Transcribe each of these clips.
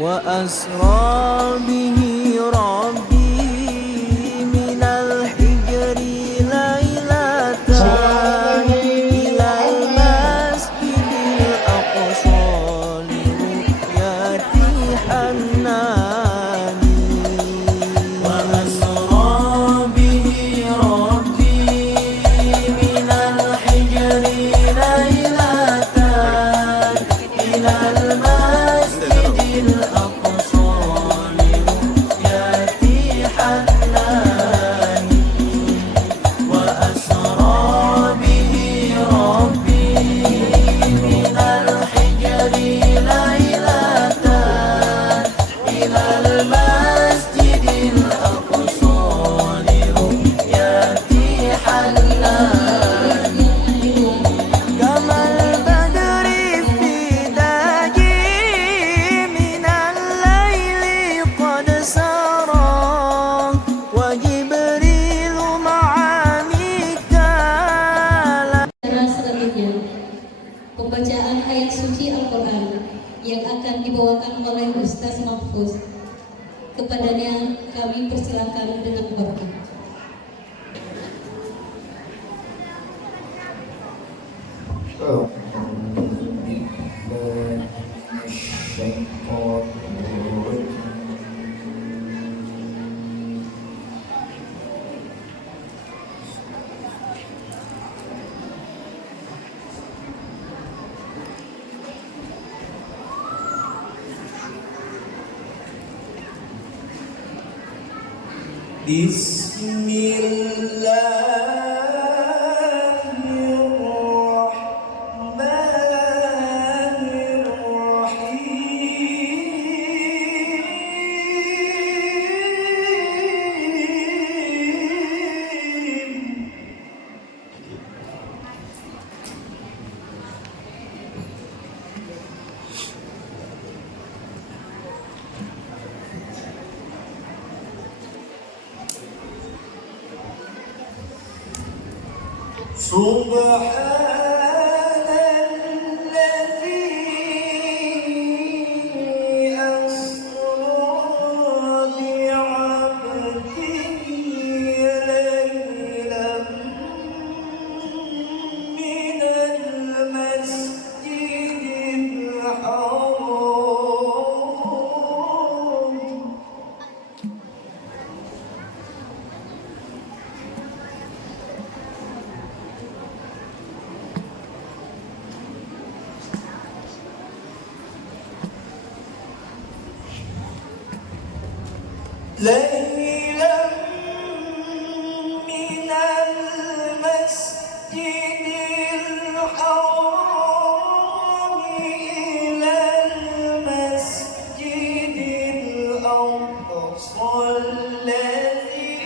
وأسرى به ربي من الحجر ليلة إلى المسجد الأقصى لرؤية حناني وأسرى به ربي من الحجر ليلة إلى المسجد الأقصى لرؤية حناني وأسرى به ربي من الحجر ليلة إلى المسجد الأقصى لرؤية حناني كما البدر في داجي من الليل قد سرى وجبريل مع ميكال. Selanjutnya, pembacaan ayat suci Al-Quran yang akan dibawakan oleh Ustaz Mahfuz. Kepadanya kami persilakan dengan berdoa. ليلا من المسجد الحرام إلى المسجد الأقصى الذي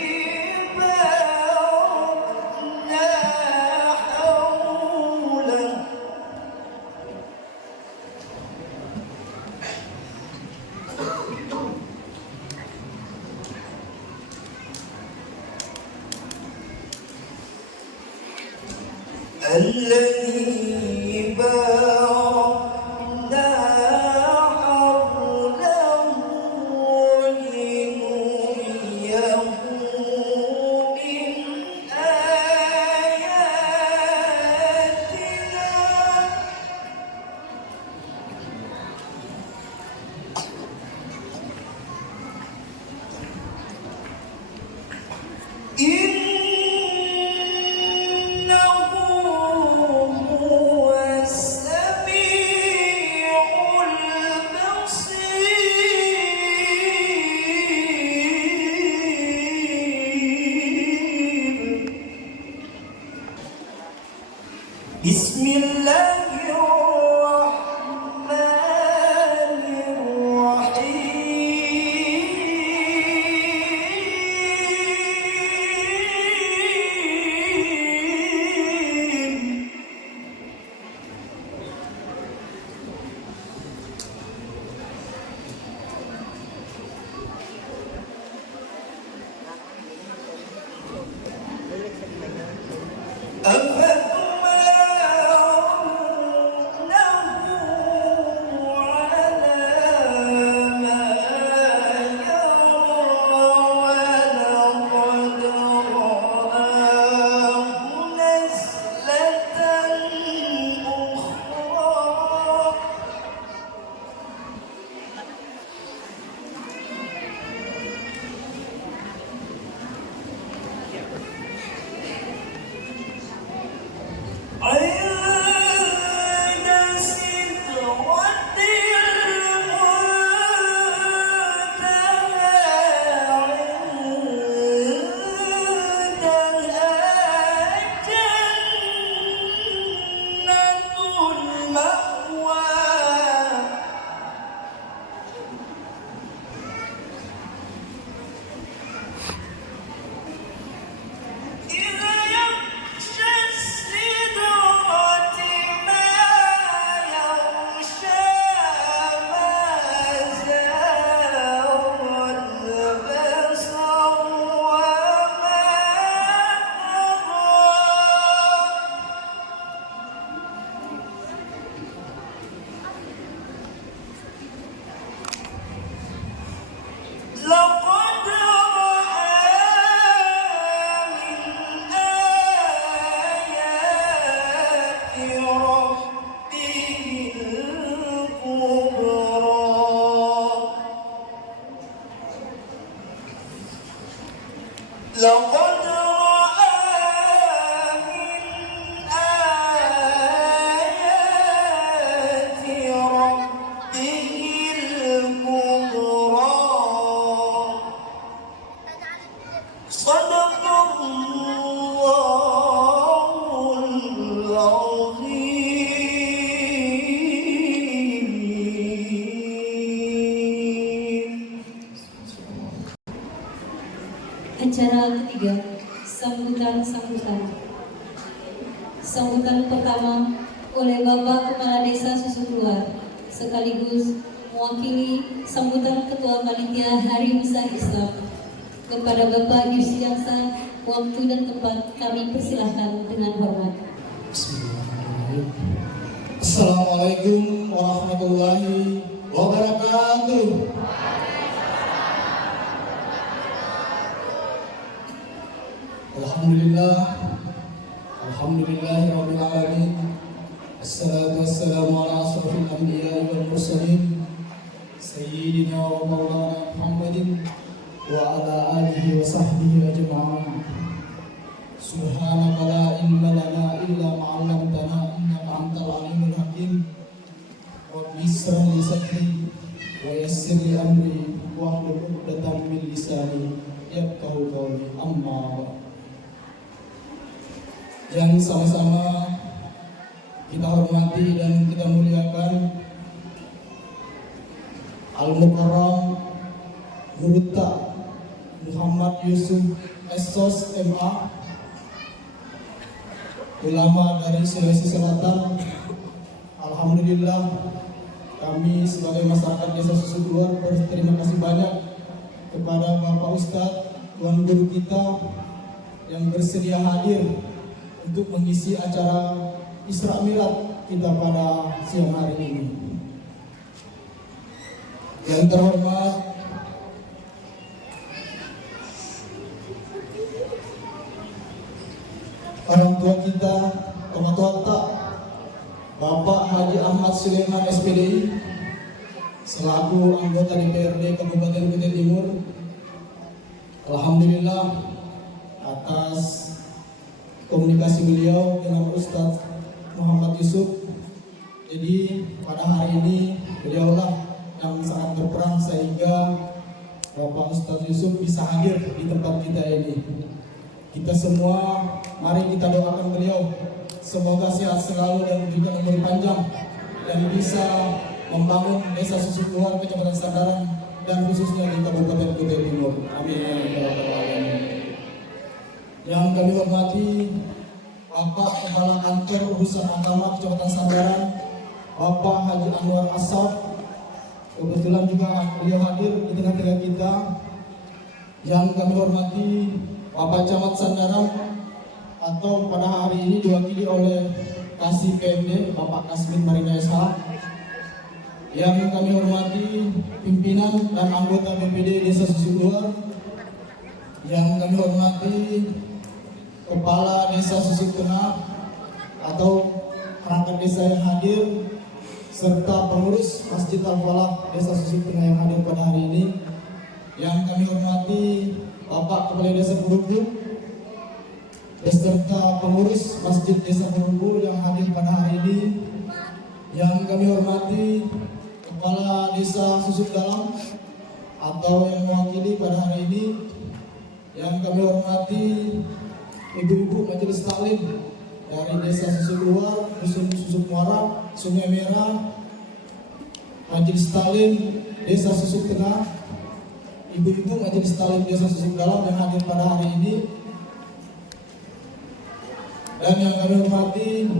باركنا حوله الذي باركنا حوله لنريه من آياتنا إنه هو لقد رأى من آيات ربه الكبرى صدق الله العظيم. Acara ketiga, sambutan-sambutan. Sambutan pertama oleh Bapak Kepala Desa Susukluar sekaligus mewakili sambutan Ketua Panitia Hari Besar Islam. Kepada Bapak Yusriansa, waktu dan tempat kami persilahkan dengan hormat. Bismillahirrahmanirrahim. Assalamualaikum warahmatullahi wabarakatuh. Alhamdulillah, alhamdulillahirabbil alamin. Assalatu wassalamu ala asrofil anbiya'i wal mursalin sayyidina wa maulana Muhammadin wa ala alihi wa sahbihi ajma'in. Subhanaka la ilma lana illa ma 'allamtana innaka antal alimul hakim. Rabbi ishrah li sadri wa yassir li amri wahlul 'uqdatam min lisani yafqahu qawli. Amma ba'd. Yang sama-sama kita hormati dan kita muliakan Al-Mukarram Gurutta Muhammad Yusuf Esos MA, ulama dari Sulawesi Selatan. Alhamdulillah, kami sebagai masyarakat Desa Susukluar berterima kasih banyak kepada Bapak Ustadz, Tuan Guru kita yang bersedia hadir untuk mengisi acara Isra Mi'raj kita pada siang hari ini. Yang terhormat orang tua kita, Tomatua Bapak Haji Ahmad Sulaiman SPDI selaku anggota DPRD Kabupaten Kutai Timur. Alhamdulillah atas komunikasi beliau dengan Ustadz Muhammad Yusuf. Jadi pada hari ini beliaulah yang sangat berperan sehingga Bapak Ustadz Yusuf bisa hadir di tempat kita ini. Kita semua mari kita doakan beliau semoga sehat selalu dan diberikan umur panjang dan bisa membangun Desa Susukluar, Kecamatan Sandaran dan khususnya di Kabupaten Kutai Timur. Amin ya rabbal alamin. Yang kami hormati Bapak Kepala Kantor Urusan Agama Kecamatan Sandaran, Bapak Haji Anwar Asaf. Kebetulan juga beliau hadir di tengah-tengah kita. Yang kami hormati Bapak Camat Sandaran atau pada hari ini diwakili oleh Kasih PMD Bapak Kasmin Marina SH. Yang kami hormati pimpinan dan anggota BPD Desa Susukluar. Yang kami hormati Kepala Desa Susuk Tengah atau perangkat desa yang hadir serta pengurus Masjid Al-Falah Desa Susuk Tengah yang hadir pada hari ini. Yang kami hormati Bapak Kepala Desa Purubuk beserta pengurus Masjid Desa Purubuk yang hadir pada hari ini. Yang kami hormati Kepala Desa Susuk Dalam atau yang mewakili pada hari ini. Yang kami hormati Ibu-ibu Majelis Taklim dari Desa Susukluar, Dusun Susuk Muara, Sungai Merah, Majelis Taklim Desa Susuk Tengah, Ibu-ibu Majelis Taklim Desa Susuk Dalam yang hadir pada hari ini. Dan yang kami hormati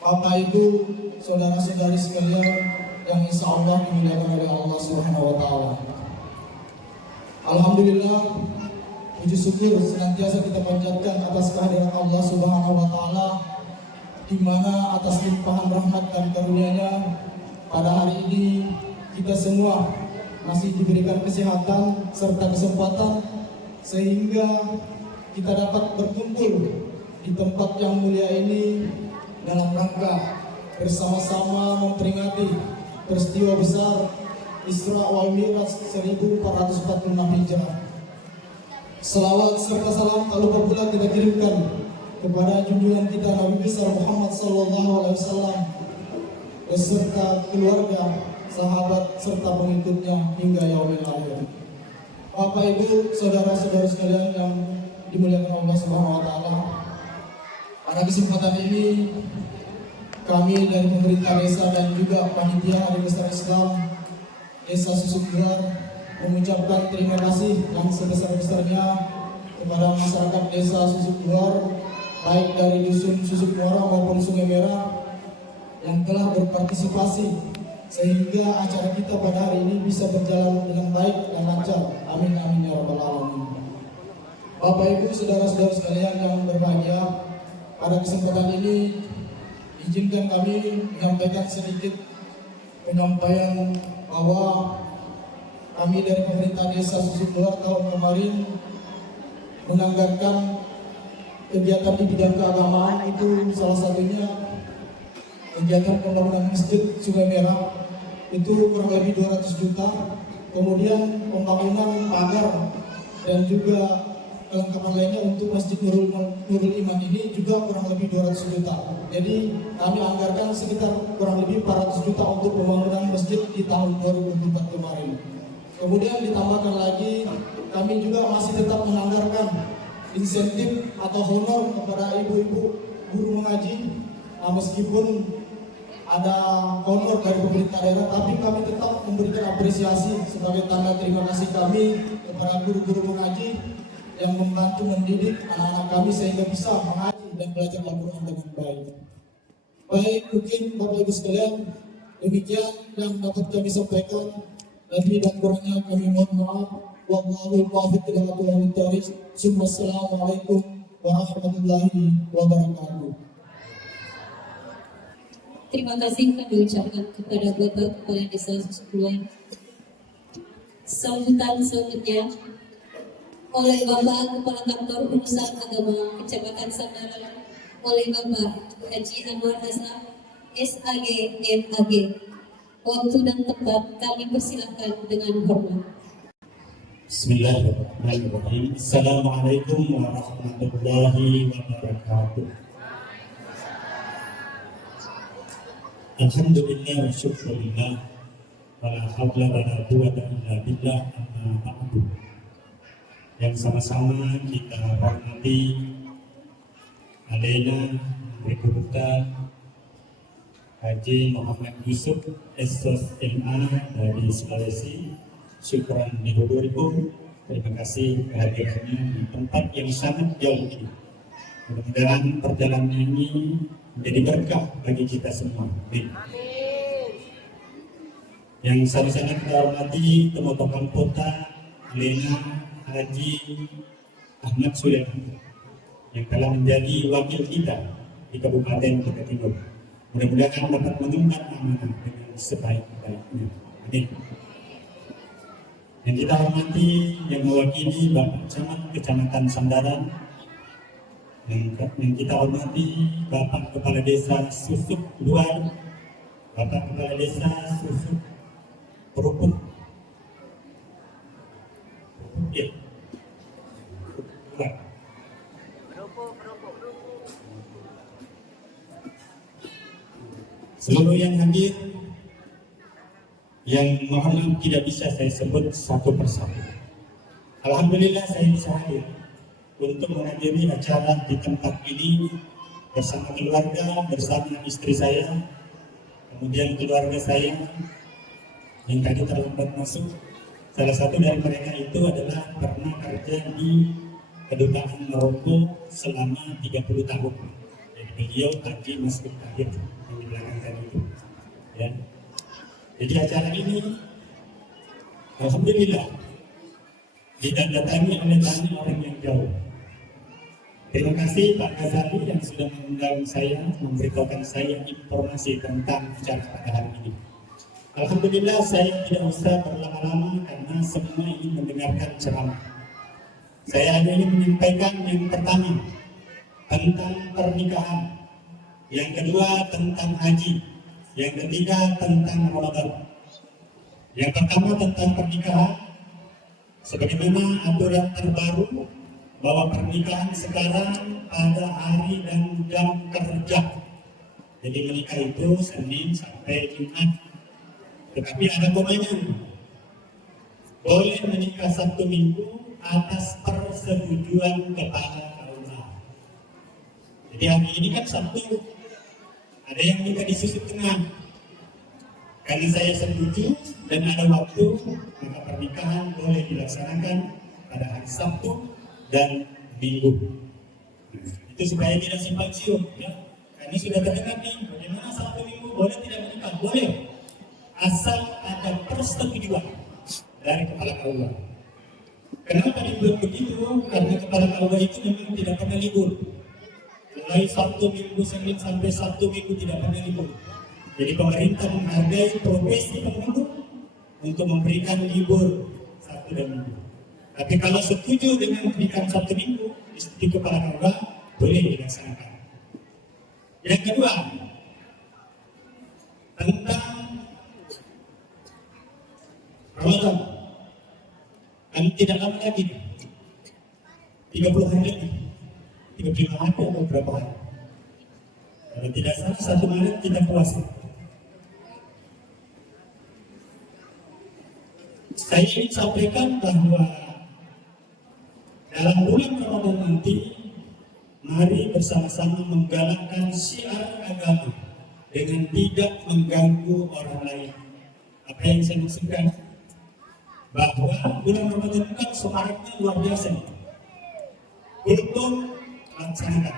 Bapak Ibu, saudara-saudari sekalian yang insya Allah dimuliakan oleh Allah Subhanahu wa Ta'ala. Alhamdulillah, puji syukur senantiasa kita panjatkan atas kehadiran Allah Subhanahu wa Ta'ala, di mana atas limpahan rahmat dan karunia-Nya pada hari ini kita semua masih diberikan kesehatan serta kesempatan sehingga kita dapat berkumpul di tempat yang mulia ini dalam rangka bersama-sama memperingati peristiwa besar Isra wal Mi'raj 1446 Hijrah. Selawat serta salam tak lupa pula kita kirimkan kepada junjungan kita Nabi besar Muhammad sallallahu alaihi wasallam beserta keluarga, sahabat serta pengikutnya hingga yaumil akhir. Bapak Ibu, saudara-saudara sekalian yang dimuliakan Allah Subhanahu wa taala. Pada kesempatan ini kami dari pemerintah desa dan juga panitia Hari Besar Islam Desa Susukluar mengucapkan terima kasih yang sebesar-besarnya kepada masyarakat Desa Susukluar, baik dari dusun Susukluar maupun Sungai Merah yang telah berpartisipasi sehingga acara kita pada hari ini bisa berjalan dengan baik dan lancar. Amin amin ya rabbal alamin. Bapak Ibu, saudara-saudara sekalian yang berbahagia, pada kesempatan ini izinkan kami menyampaikan sedikit penyampaian bahwa kami dari pemerintah Desa Susukluar tahun kemarin menganggarkan kegiatan di bidang keagamaan, itu salah satunya kegiatan pembangunan masjid Sungai Merah itu kurang lebih 200 juta, kemudian pembangunan pagar dan juga kelengkapan lainnya untuk Masjid Nurul Iman ini juga kurang lebih 200 juta. Jadi kami anggarkan sekitar kurang lebih 400 juta untuk pembangunan masjid di tahun 2024 kemarin. Kemudian ditambahkan lagi, kami juga masih tetap menganggarkan insentif atau honor kepada ibu-ibu guru mengaji. Meskipun ada honor dari pemerintah daerah, tapi kami tetap memberikan apresiasi sebagai tanda terima kasih kami kepada guru-guru mengaji yang membantu mendidik anak-anak kami sehingga bisa mengaji dan belajar Al-Quran dengan baik. Baik, mungkin Bapak Ibu sekalian, demikian yang dapat kami sampaikan. Lebih dan kurangnya kami mohon maaf. Wallahul muwaffiq ila aqwamit thoriq. Assalamualaikum warahmatullahi wabarakatuh. Terima kasih kami ucapkan kepada Bapak Kepala Desa Susukluar. Sambutan selanjutnya oleh Bapak Kepala Kantor Urusan Agama Kecamatan Sandaran, oleh Bapak Haji Anwar Hasan, SAG MAG. Waktu dan tempat kami persilahkan dengan hormat. Bismillahirrahmanirrahim. Assalamualaikum warahmatullahi wabarakatuh. Alhamdulillah wa syukurillah wa la hawla wa la quwwata illa billah, amma ba'du. Yang sama-sama kita hormati Alena Rekruta Haji Muhammad Yusuf Estos MA dari Sulawesi. Syukran dihudurikum. Terima kasih kehadirannya di tempat yang sangat jauh ini. Mudah-mudahan perjalanan ini menjadi berkah bagi kita semua. Amin. Yang sangat-sangat kita hormati Temu Tokoh Kota Alena Haji Ahmad Sulaiman yang telah menjadi wakil kita di Kabupaten Kutai Timur. Mudah-mudahan dapat mengemban amanah dengan sebaik-baiknya. Amin. Yang kita hormati yang mewakili Bapak Camat Kecamatan Sandaran, yang kita hormati Bapak Kepala Desa Susukluar, Bapak Kepala Desa Susuk Peruput, ya, seluruh yang hadir, yang mohon maaf tidak bisa saya sebut satu persatu. Alhamdulillah saya bisa hadir untuk menghadiri acara di tempat ini bersama keluarga, bersama istri saya, kemudian keluarga saya yang tadi terlambat masuk. Salah satu dari mereka itu adalah pernah kerja di Kedutaan Maroko selama 30 tahun. Jadi beliau tadi masuk akhir yang di belakang tadi itu. Ya. Jadi acara ini alhamdulillah ditandatangani oleh banyak orang yang jauh. Terima kasih Pak Ghazali yang sudah mengundang saya, memberitahukan saya informasi tentang acara pada hari ini. Alhamdulillah saya tidak usah berlama-lama karena semua ingin mendengarkan ceramah. Saya hanya ingin menyampaikan yang pertama tentang pernikahan, yang kedua tentang haji, yang ketiga tentang Ramadan. Yang pertama tentang pernikahan, sebagaimana aturan terbaru bahwa pernikahan sekarang pada hari dan jam kerja. Jadi menikah itu Senin sampai Jumat. Tetapi ada komanya. Boleh menikah Sabtu Minggu atas persetujuan kepala KUA. Jadi hari ini kan Sabtu, ada yang minta disusut tengah. Karena saya setuju dan ada waktu, maka pernikahan boleh dilaksanakan pada hari Sabtu dan Minggu. Itu supaya tidak simpang siur, ya. Ini sudah terdengar nih, bagaimana Sabtu Minggu boleh tidak menikah? Boleh, asal ada persetujuan dari kepala KUA. Kenapa dibuat begitu? Karena kepala KUA itu memang tidak pernah libur. Mulai Sabtu Minggu, Senin sampai Sabtu Minggu tidak pernah libur. Jadi pemerintah menghargai profesi penghulu untuk memberikan libur Sabtu dan Minggu. Tapi kalau setuju dengan pernikahan Sabtu Minggu, di kepala KUA boleh dilaksanakan. Yang kedua, tentang Ramadan. Kan tidak lama lagi, 30 hari lagi, 35 hari atau berapa hari. Kalau tidak salah, 1 Maret kita puasa. Saya ingin sampaikan bahwa dalam bulan Ramadan nanti, mari bersama-sama menggalakkan syiar agama dengan tidak mengganggu orang lain. Apa yang saya maksudkan? Bahwa bulan Ramadan kan semaraknya luar biasa. Kultum laksanakan,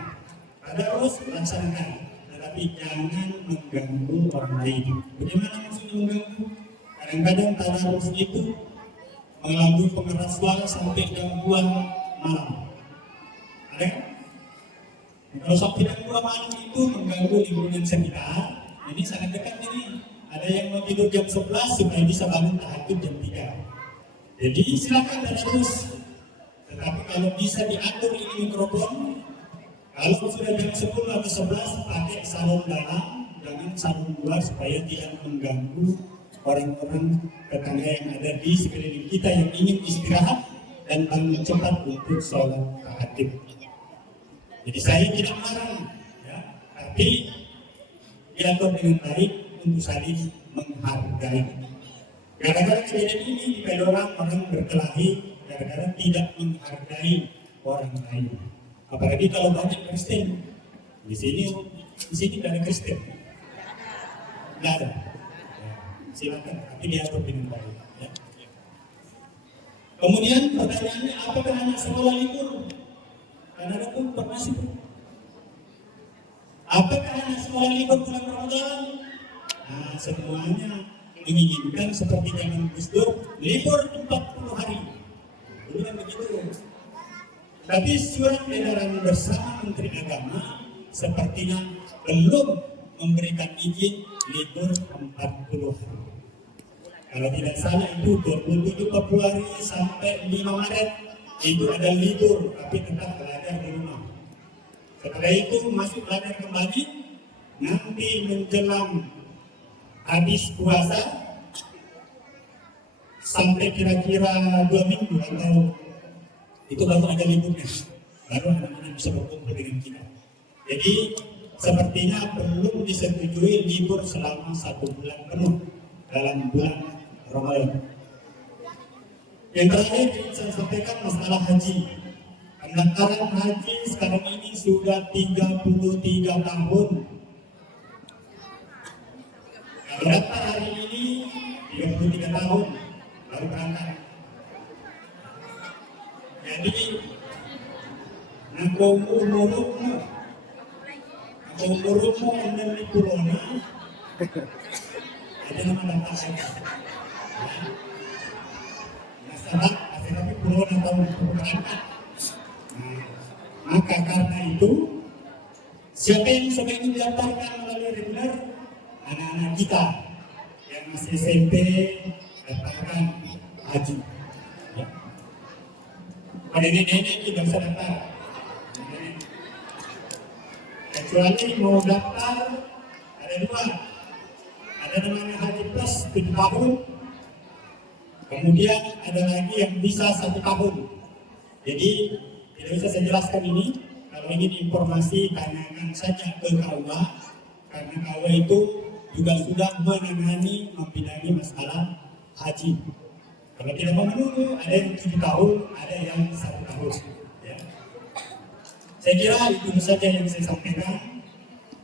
tadarus laksanakan, tetapi jangan mengganggu orang lain. Bagaimana maksudnya mengganggu? Kadang-kadang tadarus itu melalui pengeras suara sampai jam 2 malam. Ada? Kalau sampai jam 2 malam itu mengganggu lingkungan sekitar. Ini sangat dekat ini. Ada yang mau tidur jam 11 supaya bisa bangun tahajud jam 3. Jadi silakan terus. Tetapi kalau bisa diatur ini mikrofon, kalau sudah jam 10 atau 11 pakai sarung dalam, jangan sarung luar supaya tidak mengganggu orang-orang tetangga yang ada di sekeliling kita yang ingin istirahat dan bangun cepat untuk sholat tahajud. Jadi saya tidak marah, ya, tapi diatur dengan baik untuk saling menghargai. Gara-gara kejadian ini di Pedoran orang berkelahi gara-gara tidak menghargai orang lain. Apalagi kalau banyak Kristen. Di sini tidak ada Kristen. Tidak ada. Ya, silakan, tapi diatur dengan baik. Ya. Kemudian pertanyaannya, apakah anak sekolah libur? Karena ada pun informasi. Apakah anak sekolah libur bulan Ramadan? Nah, semuanya menginginkan seperti zaman Gus Dur, libur 40 hari. Dulu kan begitu. Tapi surat edaran bersama Menteri Agama sepertinya belum memberikan izin libur 40 hari. Kalau tidak salah itu 27 Februari sampai 5 Maret itu ada libur, tapi tetap belajar di rumah. Setelah itu masuk belajar kembali, nanti menjelang habis puasa sampai kira-kira 2 minggu atau itu baru ada liburnya, baru anak-anak bisa berkumpul dengan kita. Jadi sepertinya belum disetujui libur selama 1 bulan penuh dalam bulan Ramadan. Yang terakhir saya sampaikan masalah haji. Pendaftaran haji sekarang ini sudah 33 tahun. Kalau daftar hari ini 33 tahun baru berangkat. Jadi aku umurmu dan di corona ada nama daftar saja. Masalah tapi corona tahun berangkat. Maka karena itu siapa yang sudah ingin didaftarkan melalui reguler, anak-anak kita yang masih SMP daftarkan haji. Ya. Pada nenek-nenek tidak bisa daftar. Kecuali mau daftar ada 2. Ada namanya Haji Plus 7 tahun. Kemudian ada lagi yang bisa 1 tahun. Jadi tidak bisa saya jelaskan ini. Kalau ingin informasi tanyakan saja ke KUA, karena KUA itu juga sudah menangani membidangi masalah haji. Kalau tidak mau menunggu, ada yang 7 tahun, ada yang 1 tahun. Ya. Saya kira itu saja yang saya sampaikan.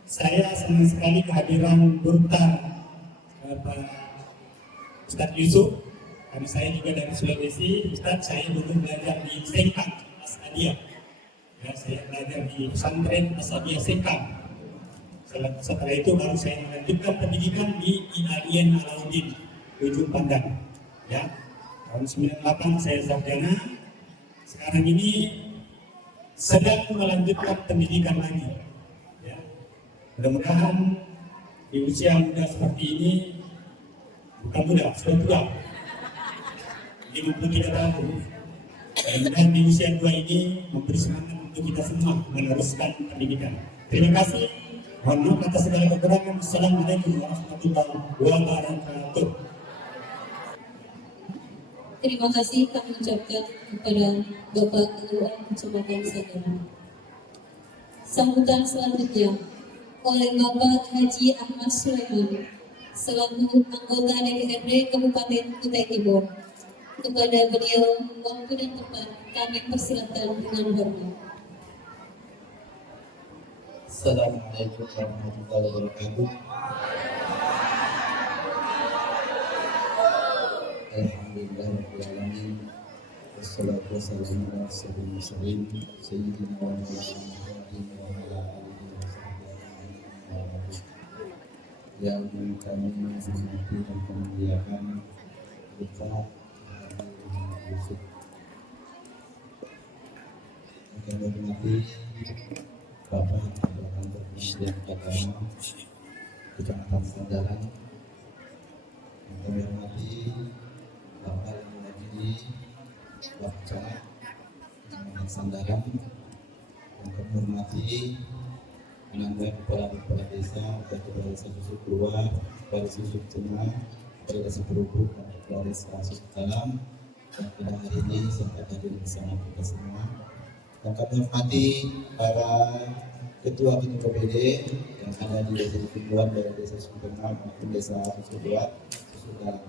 Saya senang sekali kehadiran Burtan Pak Ustadz Yusuf. Karena saya juga dari Sulawesi. Ustadz, saya dulu belajar di Sengkang, Asadia. Ya, saya belajar di pesantren Asadia Sengkang. Setelah itu baru saya melanjutkan pendidikan di IAIN Alauddin, Ujung Pandang. Ya, tahun 98 saya sarjana. Sekarang ini sedang melanjutkan pendidikan lagi. Ya. Mudah-mudahan di usia muda seperti ini, bukan muda, sudah tua, 53 tahun. Dan di usia 2 ini memberi semangat untuk kita semua meneruskan pendidikan. Terima kasih. Mohon maaf atas segala kekurangan. Assalamualaikum warahmatullahi wabarakatuh. Terima kasih kami ucapkan kepada Bapak Ketua Kecamatan Sagana. Sambutan selanjutnya oleh Bapak Haji Ahmad Sulaiman selaku anggota DPRD Kabupaten Kutai Timur. Kepada beliau, waktu dan tempat kami persilakan dengan hormat. Assalamualaikum warahmatullahi wabarakatuh. Alhamdulillahirrahmanirrahim. Wassalatu wassalamu ala asyrofil mursalin sayyidina wa Muhammadin wa ala alihi wa sahbihi yang kami hormati dan kami muliakan Bapak Yusuf. Kami hormati Bapak Kantor Presiden Agama Kecamatan Sandaran. Kami hormati Bapak yang mewakili Bapak Kecamatan Sandaran. Yang kami hormati penanda kepala desa, kepala desa Susuk Luar, kepala desa Susuk Tengah, kepala desa Perubuk, dan kepala desa Susuk Dalam. Dan pada hari ini sempat hadir bersama kita semua. Dan kami hormati para ketua-ketua PPD yang ada di desa Susuk Luar, dari desa Susuk Tengah maupun desa Susuk Luar, Susuk Dalam.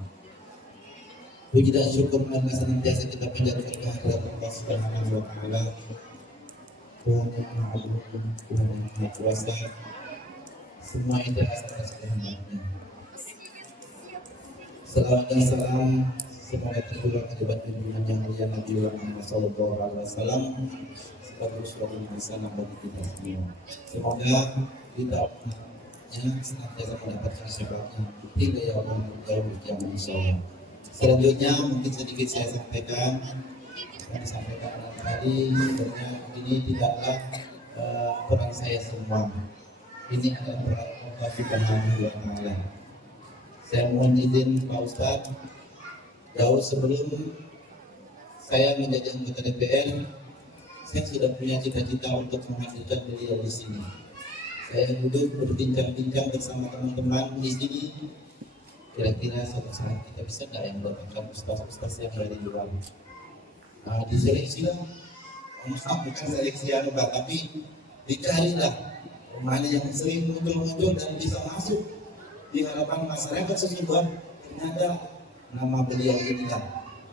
Puji dan syukur marilah senantiasa kita panjatkan kehadirat Allah Subhanahu wa Ta'ala, Tuhan yang Maha Agung, Tuhan yang Maha Kuasa, semua itu atas kehendaknya. Salawat dan salam semoga tercurah akibat bimbingan yang mulia Nabi Muhammad SAW sebagai usul salam bagi kita semua. Semoga kita senantiasa mendapatkan syafaatnya hingga yaumul qiyamah insyaallah. Selanjutnya mungkin sedikit saya sampaikan. Yang disampaikan tadi sebenarnya ini tidaklah peran saya semua. Ini adalah peran Allah Subhanahu wa Ta'ala. Saya mohon izin Pak Ustadz, jauh sebelum saya menjadi anggota DPR, saya sudah punya cita-cita untuk menghadirkan beliau di sini. Saya duduk berbincang-bincang bersama teman-teman di sini. Kira-kira suatu saat kita bisa nggak yang mendapatkan ustaz-ustaz yang ada di luar. Diseleksi lah, bukan seleksi Pak, tapi dicarilah mana yang sering muncul dan bisa masuk di hadapan masyarakat sesuatu. Ternyata nama beliau inilah.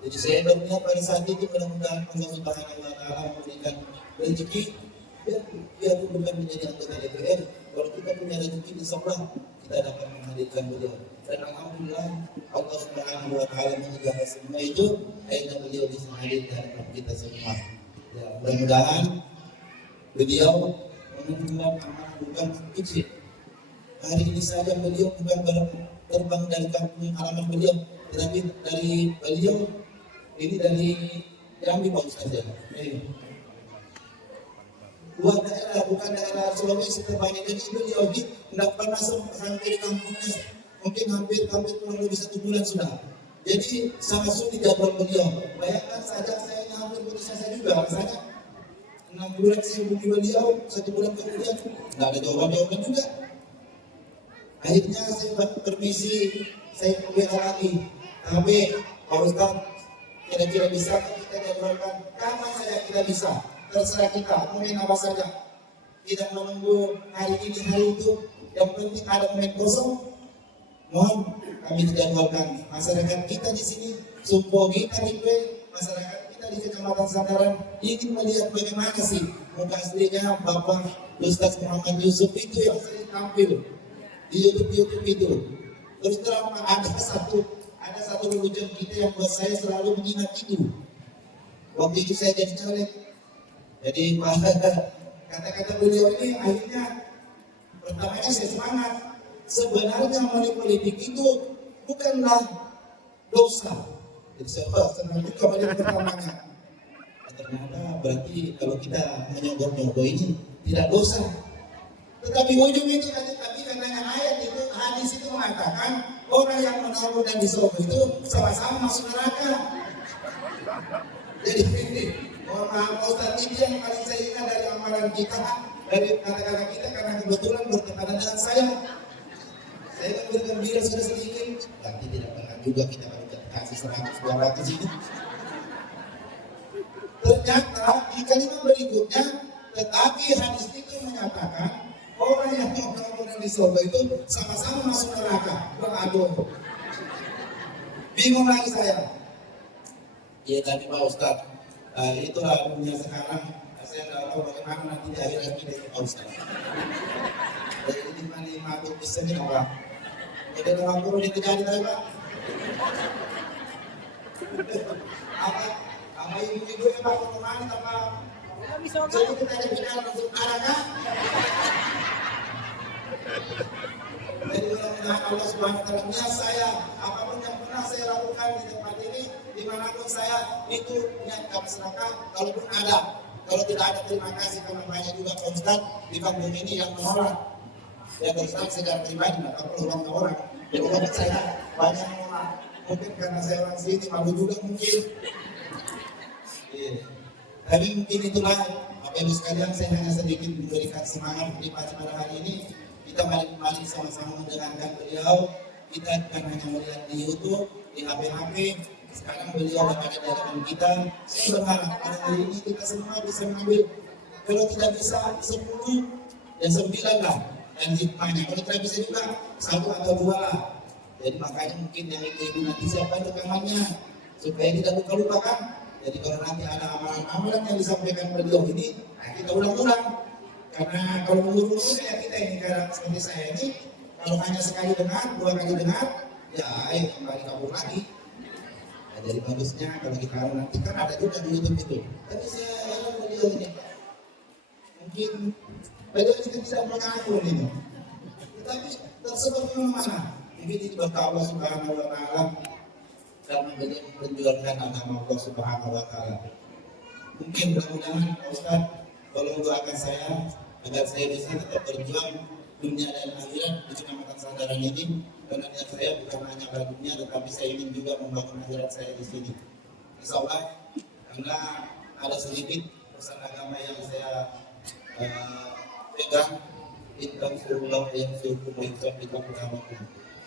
Jadi saya berniat pada saat itu mudah-mudahan Allah Subhanahu wa Ta'ala memberikan rezeki, biar bukan menjadi anggota DPR. Kalau kita punya rezeki, insyaallah kita dapat menghadirkan beliau. Dan alhamdulillah Allah Subhanahu wa Ta'ala menjaga semua itu, akhirnya beliau bisa hadir di hadapan kita semua. Ya, mudah-mudahan beliau mengemban amanah bukan kecil. Hari ini saja beliau bukan terbang dari kampung halaman beliau, tetapi dari beliau ini dari Jambi Pak Ustaz ya. Luar daerah, bukan daerah Sulawesi terbanyak. Jadi beliau tidak pernah sampai di kampungnya. Mungkin hampir kurang lebih 1 bulan sudah. Jadi sangat sulit jadwal beliau. Bayangkan saja saya hampir putus asa juga. Misalnya 6 bulan saya hubungi beliau, 1 bulan kemudian tidak ada jawaban juga. Akhirnya saya permisi, saya WA lagi. Tapi Pak Ustaz, kira-kira bisa kita jadwalkan kapan saja kita bisa, terserah kita, mungkin apa saja, tidak menunggu hari ini hari itu, yang penting ada momen kosong. Mohon kami jadwalkan masyarakat kita di sini, Sumpo kita di masyarakat kita di Kecamatan Sandaran ingin melihat bagaimana sih muka aslinya Bapak Ustaz Muhammad Yusuf itu yang sering tampil di YouTube itu. Terus terang ada satu wujud kita yang buat saya selalu mengingat itu. Waktu itu saya jadi caleg. Jadi kata-kata beliau ini akhirnya pertamanya saya semangat. Sebenarnya politik itu bukanlah dosa. Jadi saya senang juga pada pertamanya. Ternyata berarti kalau kita menyogok-nyogok ini tidak dosa. Tetapi ujung itu tapi karena ayat itu, hadis itu mengatakan orang yang menabur dan disogok itu sama-sama masuk neraka. Jadi mohon maaf Ustaz, ini yang paling saya ingat dari amalan kita, dari kata-kata kita, karena kebetulan bertepatan dengan saya. Saya kan bergembira sudah sedikit, tapi tidak pernah juga kita kasih 100-200 ini. Ternyata di kalimat berikutnya, tetapi hadis itu menyatakan orang yang menabur dan disogok itu sama-sama masuk neraka. Aduh, bingung lagi saya. Ya tadi Pak Ustaz, itulah dunia sekarang. Saya tidak tahu bagaimana nanti di akhirat kita itu Pak Ustaz. Jadi ini mani makhluk bisa nih Pak. Jadi orang guru itu jadi tadi Pak. Apa ibu-ibu yang Pak kemana apa? Jadi kita ada bicara langsung neraka. Jadi mudah-mudahan Allah Subhanahu wa taala saya apapun yang pernah saya lakukan di tempat ini, dimanapun saya itu niat sedekah, kalaupun ada, kalau tidak ada terima kasih karena banyak juga Pak Ustaz di kampung ini yang menolak. Ya terus secara pribadi nggak perlu ulang ke orang. Jadi orang saya banyak menolak. Mungkin karena saya orang sini malu juga mungkin. Tapi mungkin itulah Bapak Ibu sekalian, saya hanya sedikit memberikan semangat pada hari ini. Kita kembali sama-sama mendengarkan beliau. Kita bukan hanya melihat di YouTube, di HP. Sekarang beliau berada di hadapan kita. Saya berharap pada hari ini kita semua bisa mengambil, kalau tidak bisa 10 dan 9 lah. Dan hikmahnya, kalau tidak bisa juga 1 atau 2 lah. Jadi makanya mungkin yang ibu nanti siapa rekamannya supaya tidak lupa-lupa kan. Jadi kalau nanti ada amalan-amalan yang disampaikan beliau ini, nah kita ulang-ulang. Karena kalau menurut kayak kita ini, karena seperti saya ini, kalau hanya sekali dengar, 2 kali dengar, ya ayo kembali kabur lagi. Nah, jadi bagusnya kalau kita nanti kan ada juga di YouTube itu. Tapi saya beliau ini, mungkin beliau juga tidak mengatur ini. Tetapi tersebar di mana-mana. Mungkin itu berkah Allah Subhanahu wa taala dan menjualkan agama Allah Subhanahu wa taala. Mungkin mudah-mudahan Pak Ustaz tolong doakan saya agar saya bisa tetap berjuang dunia dan akhirat di Kecamatan Sandaran ini, karena niat saya bukan hanya pada dunia tetapi saya ingin juga membangun akhirat saya di sini. Insyaallah, karena ada sedikit pesan agama yang saya pegang, intan surullah yang suruh menginsaf di kampung-kampung.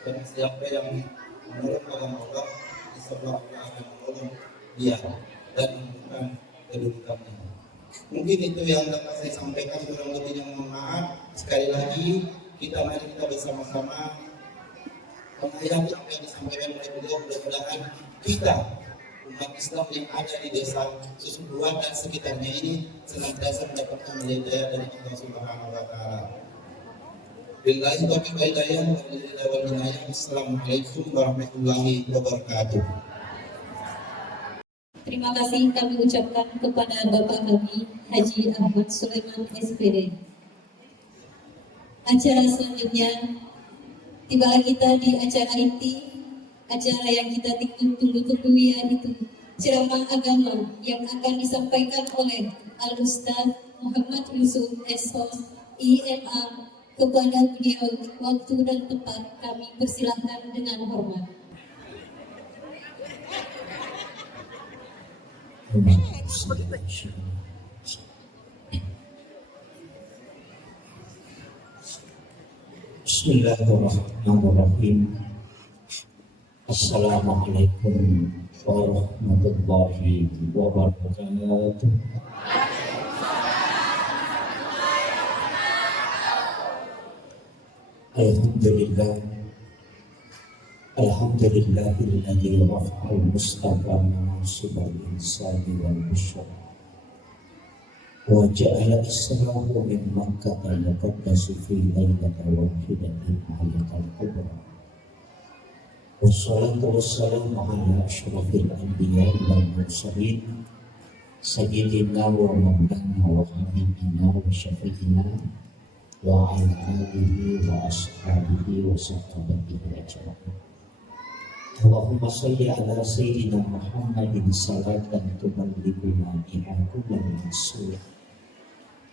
Dan siapa yang menolong agama Allah, insyaallah akan menolong dia dan bukan kedudukannya. Mungkin itu yang dapat saya sampaikan, kurang lebihnya mohon maaf. Sekali lagi mari kita bersama-sama menghayati apa yang disampaikan oleh beliau. Mudah-mudahan kita umat Islam yang ada di desa Susuruan dan sekitarnya ini senantiasa mendapatkan hidayah dari Allah Subhanahu wa taala. Billahi taufiq wal hidayah. Assalamualaikum warahmatullahi wabarakatuh. Terima kasih kami ucapkan kepada Bapak kami, Haji Ahmad Sulaiman SPD. Acara selanjutnya, tibalah kita di acara inti, acara yang kita tunggu-tunggu yaitu ceramah agama yang akan disampaikan oleh Al-Ustaz Muhammad Yusuf SHOS IMA. Kepada beliau, waktu dan tempat kami persilahkan dengan hormat. Bismillahirrahmanirrahim. Assalamualaikum warahmatullahi wabarakatuh. Alhamdulillah, alhamdulillahilladzi rafa'al mustafa manasibal insani wal busyara wa ja'ala israhu min makkah yaqaddasu fi lailatin wahidatin ayatul kubra. Wassalatu wassalamu ala asyrafil anbiya'i wal mursalin sayyidina wa maulana wa habibina wa syafi'ina wa ala alihi wa ashabihi wa sahabatihi ajma'in. Allahumma shalli ala sayyidina Muhammadin salatan tuballighuna biha kullal mansur.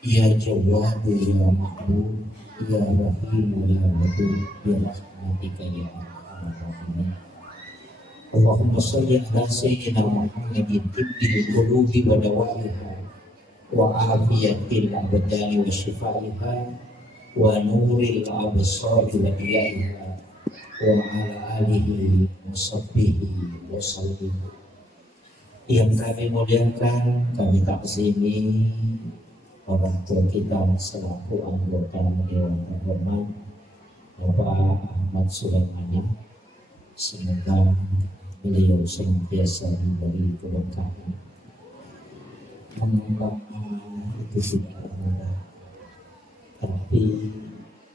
Ya Jawwad ya Mahmud ya Rahim ya Wadud ya rahmatika ya arhamar rahimin. Allahumma shalli ala sayyidina Muhammadin tibbil qulubi wa dawaiha wa afiyatil abdani wa shifaiha wa nuril absari wa diyaiha wa ala alihi wa sahbihi wa sallim. Yang kami muliakan, kami takzimi orang tua kita selaku anggota Dewan Terhormat Bapak Ahmad Sulaimani. Semoga beliau senantiasa diberi keberkahan. Mengembangkan itu tidak mudah, tapi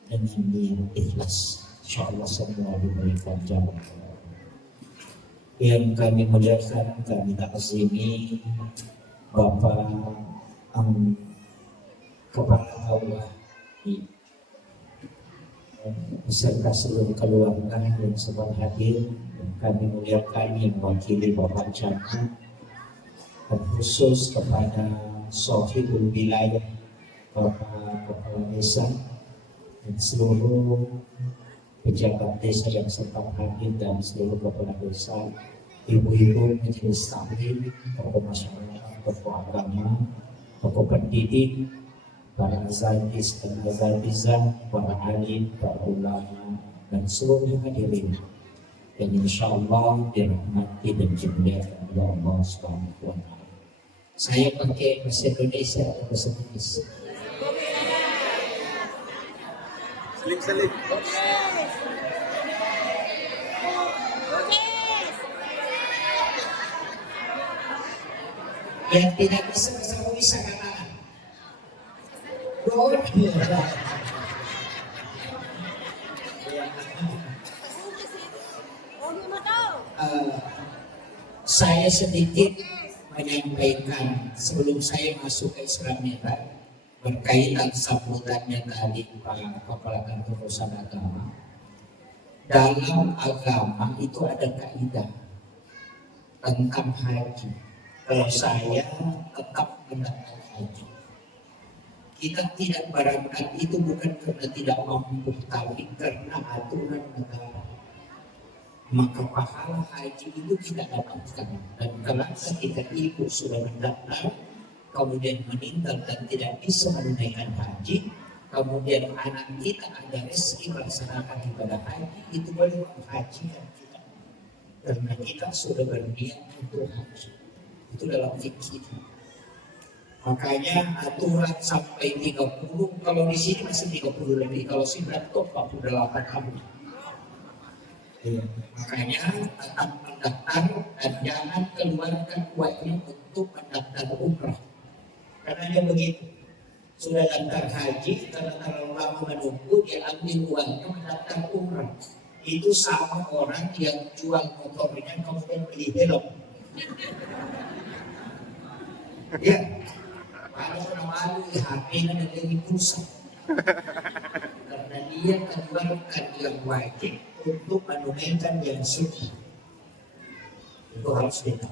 dengan niat ikhlas, insyaallah semua diberikan jalan. Yang kami muliakan, kami takzimi Bapak Kepala Allah beserta seluruh keluarga yang sempat hadir. Kami muliakan yang mewakili Bapak Camat, dan khusus kepada Sohibul Wilayah Bapak Kepala Desa dan seluruh pejabat desa yang sempat hadir dan seluruh kepala desa, ibu-ibu majelis taklim, tokoh masyarakat, tokoh agama, tokoh pendidik, para azadis dan azadizah, para alim, para ulama, dan seluruh hadirin yang insyaallah dirahmati dan dimuliakan oleh Allah Subhanahu wa Ta'ala. Saya pakai bahasa Indonesia atau bahasa Inggris? Selim. Yang tidak bisa katakan. Saya sedikit menyampaikan sebelum saya masuk ke Islam berkaitan sambutannya tadi Pak Kepala Kantor Urusan Agama. Dalam agama itu ada kaidah tentang haji. Kalau saya tetap mendaftar haji, kita tidak berangkat itu bukan karena tidak mampu, tapi karena aturan negara. Maka pahala haji itu kita dapatkan. Dan kalau ketika ibu sudah mendaftar, kemudian meninggal dan tidak bisa menunaikan haji, kemudian anak kita ada rezeki melaksanakan ibadah haji, itu baru menghajikan kita. Karena kita sudah berniat untuk haji. Itu dalam fikih. Makanya aturan sampai 30, kalau di sini masih 30 lebih, kalau sini top 48 tahun. Makanya tetap mendaftar dan jangan keluarkan uangnya untuk mendaftar umrah. Karena dia begitu, sudah daftar haji, karena terlalu lama menunggu, dia ambil uangnya mendaftar umrah. Itu sama orang yang jual motornya kemudian beli helm. Ya, ada orang malu di HP-nya dan jadi pulsa. Karena dia keluarkan yang wajib untuk menunaikan yang sunnah. Itu harus kita.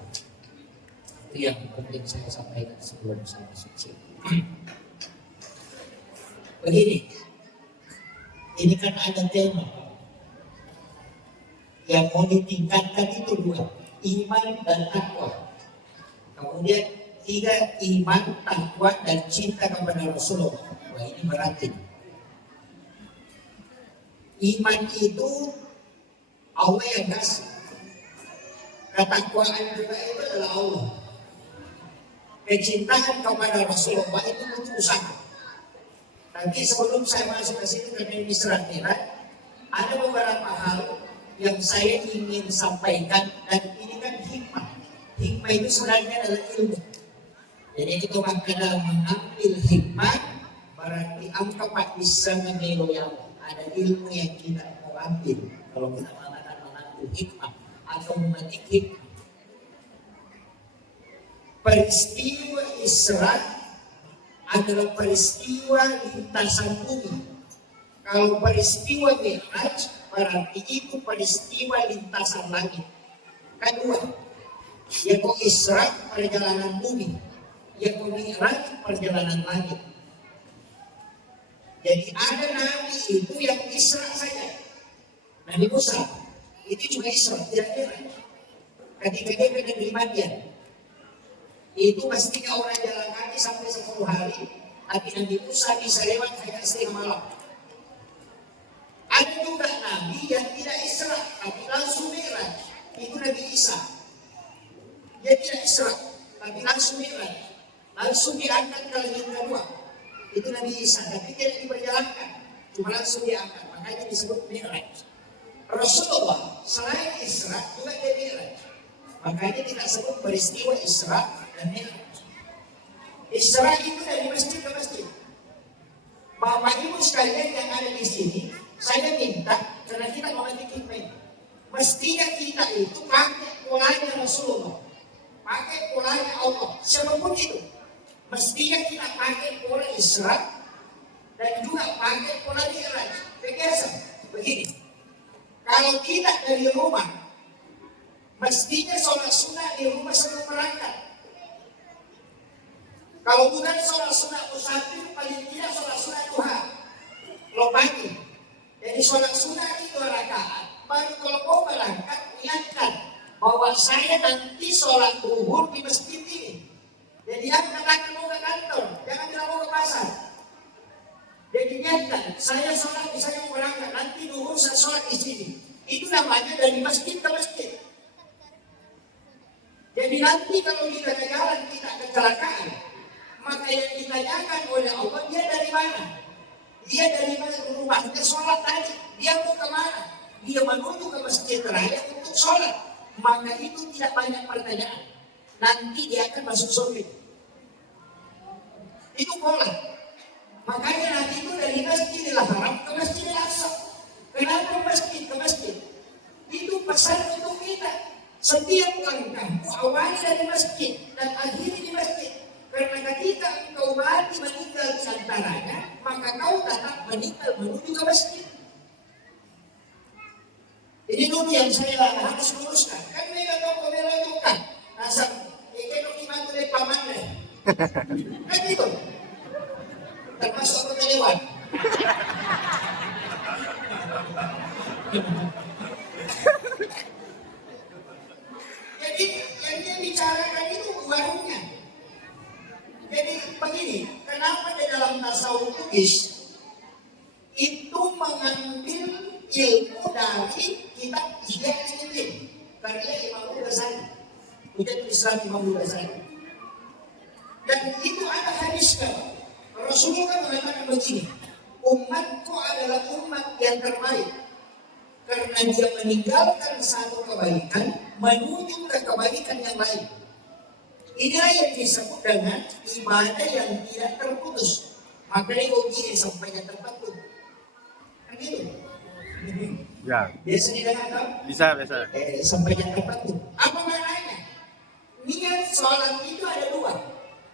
Itu yang penting saya sampaikan sebelum saya masuk. Begini, ini kan ada tema yang mau ditingkatkan itu 2, iman dan takwa. Kemudian 3, iman, takwa dan cinta kepada Rasulullah. Wah, ini berarti iman itu Allah yang kasih. Ketakwaan juga itu adalah Allah. Kecintaan kepada Rasulullah itu butuh usaha. Nanti sebelum saya masuk ke situ karena ini Isra Mi'raj, ada beberapa hal yang saya ingin sampaikan dan ini kan hikmah. Hikmah itu sebenarnya adalah ilmu. Jadi kita dalam mengambil hikmah berarti engkau bisa meniru yang ada ilmu yang kita mau ambil. Kalau kita mengatakan mengambil hikmah atau memetik hikmah. Peristiwa Isra adalah peristiwa lintasan bumi. Kalau peristiwa Mi'raj berarti itu peristiwa lintasan langit. Kedua, yaitu Isra perjalanan bumi, yaitu Mi'raj perjalanan langit. Jadi ada nabi itu yang Isra saja. Nabi Musa itu juga Isra, tidak Mi'raj. Ketika dia ke negeri Madian, itu pastinya orang jalan kaki sampai 10 hari, tapi Nabi Musa bisa lewat hanya setengah malam. Ada juga nabi yang tidak Isra, tapi langsung Mi'raj. Itu Nabi Isa. Dia tidak Isra, tapi langsung Mi'raj. Langsung diangkat ke langit kedua. Itu Nabi Isa, tapi tidak diperjalankan, cuma langsung diangkat. Makanya disebut Mi'raj. Rasulullah selain Isra juga dia Mi'raj. Makanya kita sebut peristiwa Isra dan Mi'raj. Isra itu dari masjid ke masjid. Bapak Ibu sekalian yang ada di sini, saya minta karena kita mengerti hikmah. Mestinya kita itu pakai polanya Rasulullah, pakai polanya Allah, siapapun itu. Mestinya kita pakai pola Isra dan juga pakai pola Mi'raj. Biasa begini. Kalau kita dari rumah, mestinya sholat sunnah di rumah sebelum berangkat. Kalau bukan sholat sunnah musafir, paling tidak sholat sunnah duha. Kalau pagi, jadi sholat sunnah itu 2 rakaat. Baru kalau mau berangkat, niatkan bahwa saya nanti sholat zuhur di masjid ini. Jadi jangan katakan mau ke kantor, jangan bilang mau ke pasar. Jadi niatkan, saya sholat misalnya mau berangkat, nanti zuhur saya sholat di sini. Itu namanya dari masjid ke masjid. Jadi nanti kalau kita ke jalan kita kecelakaan, maka yang ditanyakan oleh Allah, dia dari mana? Dia dari mana rumahnya sholat tadi? Dia mau kemana? Dia menuju ke masjid raya untuk sholat. Maka itu tidak banyak pertanyaan. Nanti dia akan masuk surga. Itu pola. Makanya nanti itu dari Masjidil Haram ke Masjidil Aqsa. Kenapa masjid ke masjid? Itu pesan untuk kita. Setiap langkahmu awali dari masjid dan akhiri di masjid. Karena ketika engkau mati meninggal di antaranya, maka kau tetap meninggal menuju ke masjid. Ini dulu yang saya harus luruskan. Kan mereka tahu kalau itu kan nasab ikan dibantu oleh pamannya. Kan itu. Termasuk anggota dewan. Jadi yang dia bicarakan itu warungnya. Jadi begini, kenapa di dalam tasawuf Bugis itu mengambil ilmu dari kitab Ihya Ulumuddin karya Imam Ghazali, Hujjatul Islam Imam Ghazali. Dan itu ada hadisnya. Rasulullah mengatakan begini, umatku adalah umat yang terbaik karena dia meninggalkan satu kebaikan menuju ke kebaikan yang lain. Inilah yang disebut dengan ibadah yang tidak terputus. Makanya begini sampai yang tertentu. Kan gitu? Ya. Biasa didengar tak? Bisa. Sampai yang tertentu. Apa maknanya? Niat sholat itu ada 2.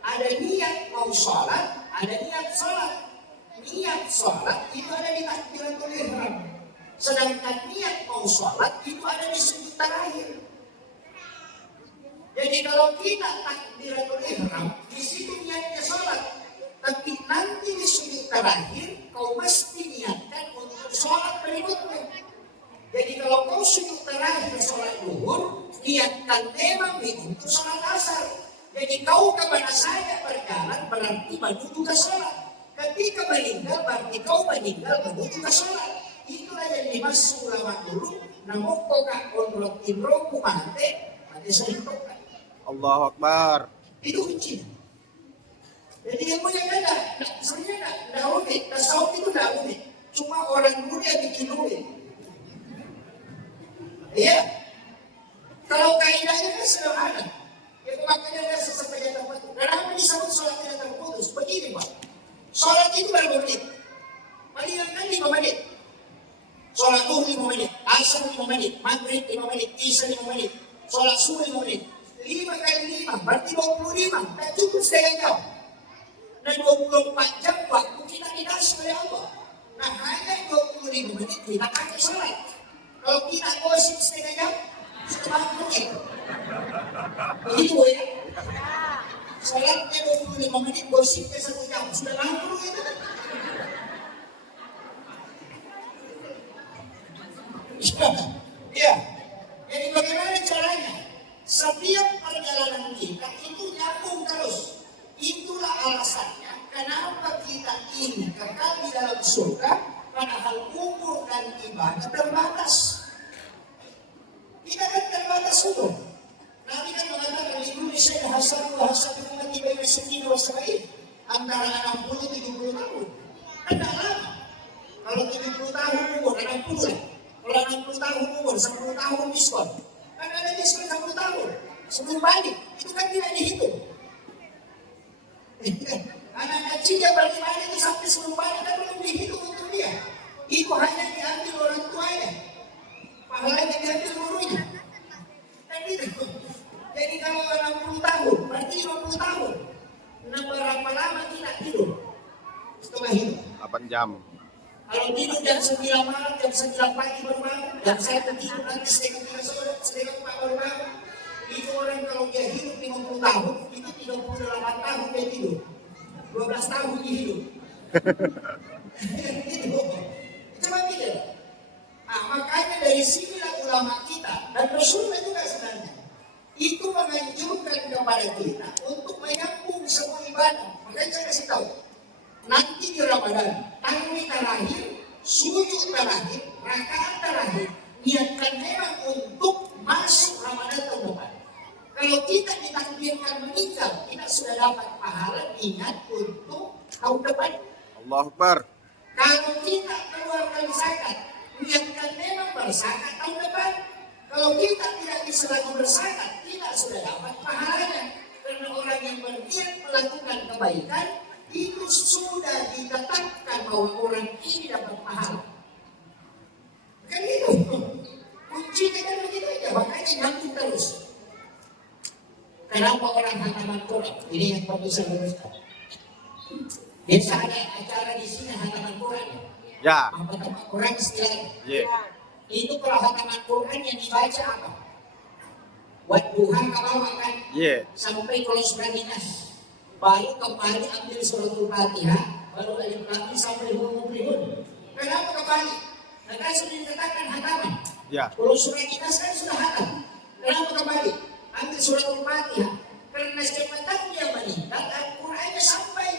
Ada niat mau sholat, ada niat sholat. Niat sholat itu ada di takbiratul ihram. Sedangkan niat mau sholat itu ada di sujud terakhir. Jadi kalau kita takbiratul ihram, di situ niatnya sholat. Tapi nanti di sujud terakhir, kau mesti niatkan untuk sholat berikutnya. Jadi kalau kau sujud terakhir sholat zuhur, niatkan memang untuk sholat asar. Jadi kau kemana saja berjalan berarti menuju ke sholat. Ketika meninggal berarti kau meninggal menuju ke sholat. Itulah yang dimaksud ulama dulu. Namun kokak onrok imro kumante Nanti saya hitungkan. Allahu Akbar. Itu kuncinya. Jadi ilmunya kan sebenarnya nggak rumit. Tasawuf itu nggak rumit. Cuma orang muda bikin rumit. Iya. Kalau kaidahnya kan sederhana. Ya makanya dia sesuai yang terputus. Kenapa disebut sholat tidak terputus? Begini Pak. Sholat itu berapa menit? Palingan kan 5 menit. Sholat duhur 5 menit, asar 5 menit, maghrib 5 menit, isya 5 menit, sholat subuh 5 menit. 5 kali 5 berarti 25. Dan cukup setengah jam. Dan 24 jam waktu kita dikasih oleh Allah. Nah hanya 25 menit kita pakai sholat. Kalau kita gosip setengah jam, sudah menit. Begitu ya? Sholatnya 25 menit, gosipnya 1 jam, sudah 60 itu. Ya, jadi bagaimana caranya? Setiap perjalanan kita itu nyambung terus. Itulah alasannya kenapa kita ingin kekal di dalam surga, padahal umur dan ibadah terbatas. Kita kan terbatas umur. Nabi kan mengatakan di Indonesia hasan wa hasan umat baina sittin wa sab'in, antara 60-70 tahun. Kan tidak lama. Kalau 70 tahun umur 60 lah. Kalau 60 tahun umur 10 tahun diskon. Kan ada diskon 10 tahun. Sebelum balik itu kan tidak dihitung. Anak kecilnya balik itu sampai sebelum balik kan belum dihitung untuk dia. Itu hanya diambil orang tuanya. Pahalanya diambil gurunya. Kan gitu. Jadi kalau 60 tahun, berarti 50 tahun. Nah, berapa lama kita tidur? Setelah hidup 8 jam. kalau tidur jam 9 malam, jam 9 pagi baru bangun, jam 1 tidur nanti setengah 3 sore, setengah 4 baru bangun. Itu orang kalau dia hidup 50 tahun, itu 38 tahun dia tidur. 12 tahun dia hidup. Gitu. Coba tidak. Nah, makanya dari sinilah ulama kita dan Rasulullah juga sebenarnya itu menganjurkan kepada kita untuk menyambung semua ibadah. Makanya saya kasih tahu, nanti di Ramadan, takbir terakhir, sujud terakhir, rakaat terakhir, niatkan memang untuk masuk Ramadan tahun depan. Kalau kita ditakdirkan meninggal, kita sudah dapat pahala ingat untuk tahun depan. Allahu Akbar. Kalau kita keluarkan zakat, niatkan memang berzakat tahun depan. Kalau kita tidak bisa lagi berzakat, kita sudah dapat pahalanya. Karena orang yang berniat melakukan kebaikan, itu sudah ditetapkan bahwa orang ini dapat pahala. Kan itu. Kuncinya kan begitu aja, makanya nyambung terus. Kenapa orang hataman Quran? Ini yang perlu saya luruskan. Biasa ada acara di sini hataman Quran. Ya. Hataman Quran istilahnya. Yeah. Itu kalau hataman Quran yang dibaca apa? Wadduha ke bawah kan? Yeah. Sampai kalau sudah dinas. Baru kembali ambil suratul Fatihah, baru alif lam mim sampai huruf. Kenapa kembali? Karena sudah dikatakan hataman. Ya. Kalau surat Inas kan sudah hatam. Kenapa kembali? Ambil suratul Fatihah. Karena siapa dia meninggal, Al-Qur'annya sampai.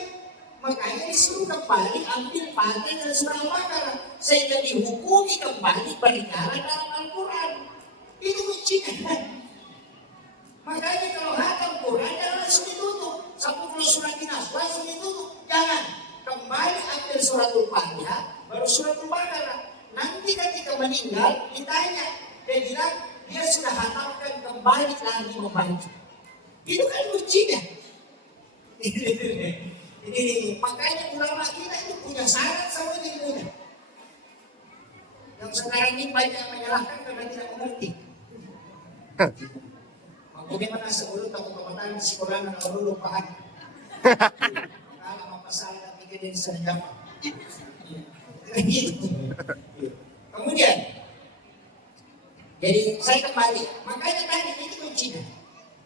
Makanya disuruh kembali ambil Fatihah dan surah Al-Baqarah. Sehingga dihukumi kembali perkara dalam Al-Quran. Itu kuncinya. Makanya kalau hatam Quran jangan langsung ditutup. Sampai kalau surat Inas langsung ditutup. Jangan. Kembali ambil suratul Fatihah, baru suratul Baqarah. Nanti ketika meninggal ditanya, dia bilang dia sudah hatamkan kembali lagi membaca. Itu kan kuncinya. Ini makanya ulama kita itu punya syarat sama ilmunya. Yang sekarang ini banyak menyalahkan karena tidak mengerti. Bagaimana sebelum takut-takutan sekolah dan orang lupakan. Kalau apa salah pikir dari sedang. Kemudian, jadi saya kembali. Makanya tadi itu kuncinya.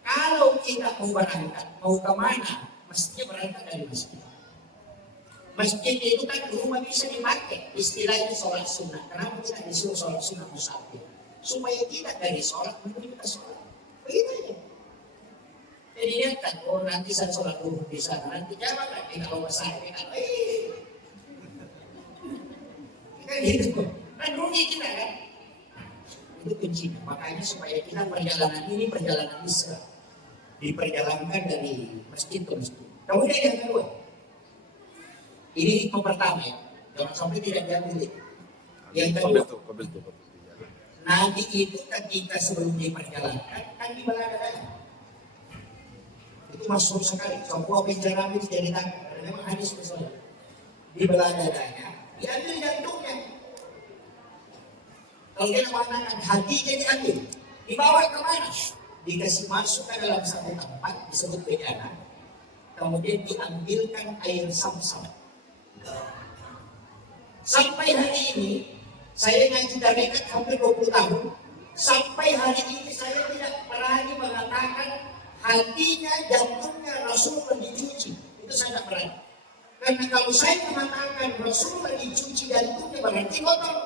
Kalau kita mau berangkat, mau kemana, mestinya berangkat dari masjid. Masjid itu kan rumah bisa dipakai. Istilahnya sholat sunnah. Kenapa tidak disuruh sholat sunnah musafir? Supaya tidak dari sholat menuju ke sholat. Begitu aja. Jadi dia kan, oh nanti saya sholat dulu di sana. Nanti jangan lagi kalau besar. Kan gitu. Kan rugi kita kan. Itu kuncinya. Makanya supaya kita perjalanan ini perjalanan Islam. Diperjalankan dari masjid ke masjid. Kemudian yang kedua, ini yang pertama ya, jangan sampai tidak diambil. Yang kedua, Nabi itu ketika sebelum diperjalankan kan di belakang. Itu masuk sekali. Semua bicara itu jadi tangan. Karena memang hadis misalnya di belah dadanya, diambil jantungnya. Kalau dia mengatakan hatinya diambil, dibawa kemana? Dikasih masuk ke dalam satu tempat disebut bejana. Kemudian diambilkan air Sam-Sam. Sampai hari ini, saya ngaji tarekat hampir 20 tahun. Sampai hari ini saya tidak berani mengatakan hatinya, jantungnya Rasulullah dicuci. Itu saya tidak berani. Karena kalau saya mengatakan Rasulullah dicuci jantungnya berarti kotor.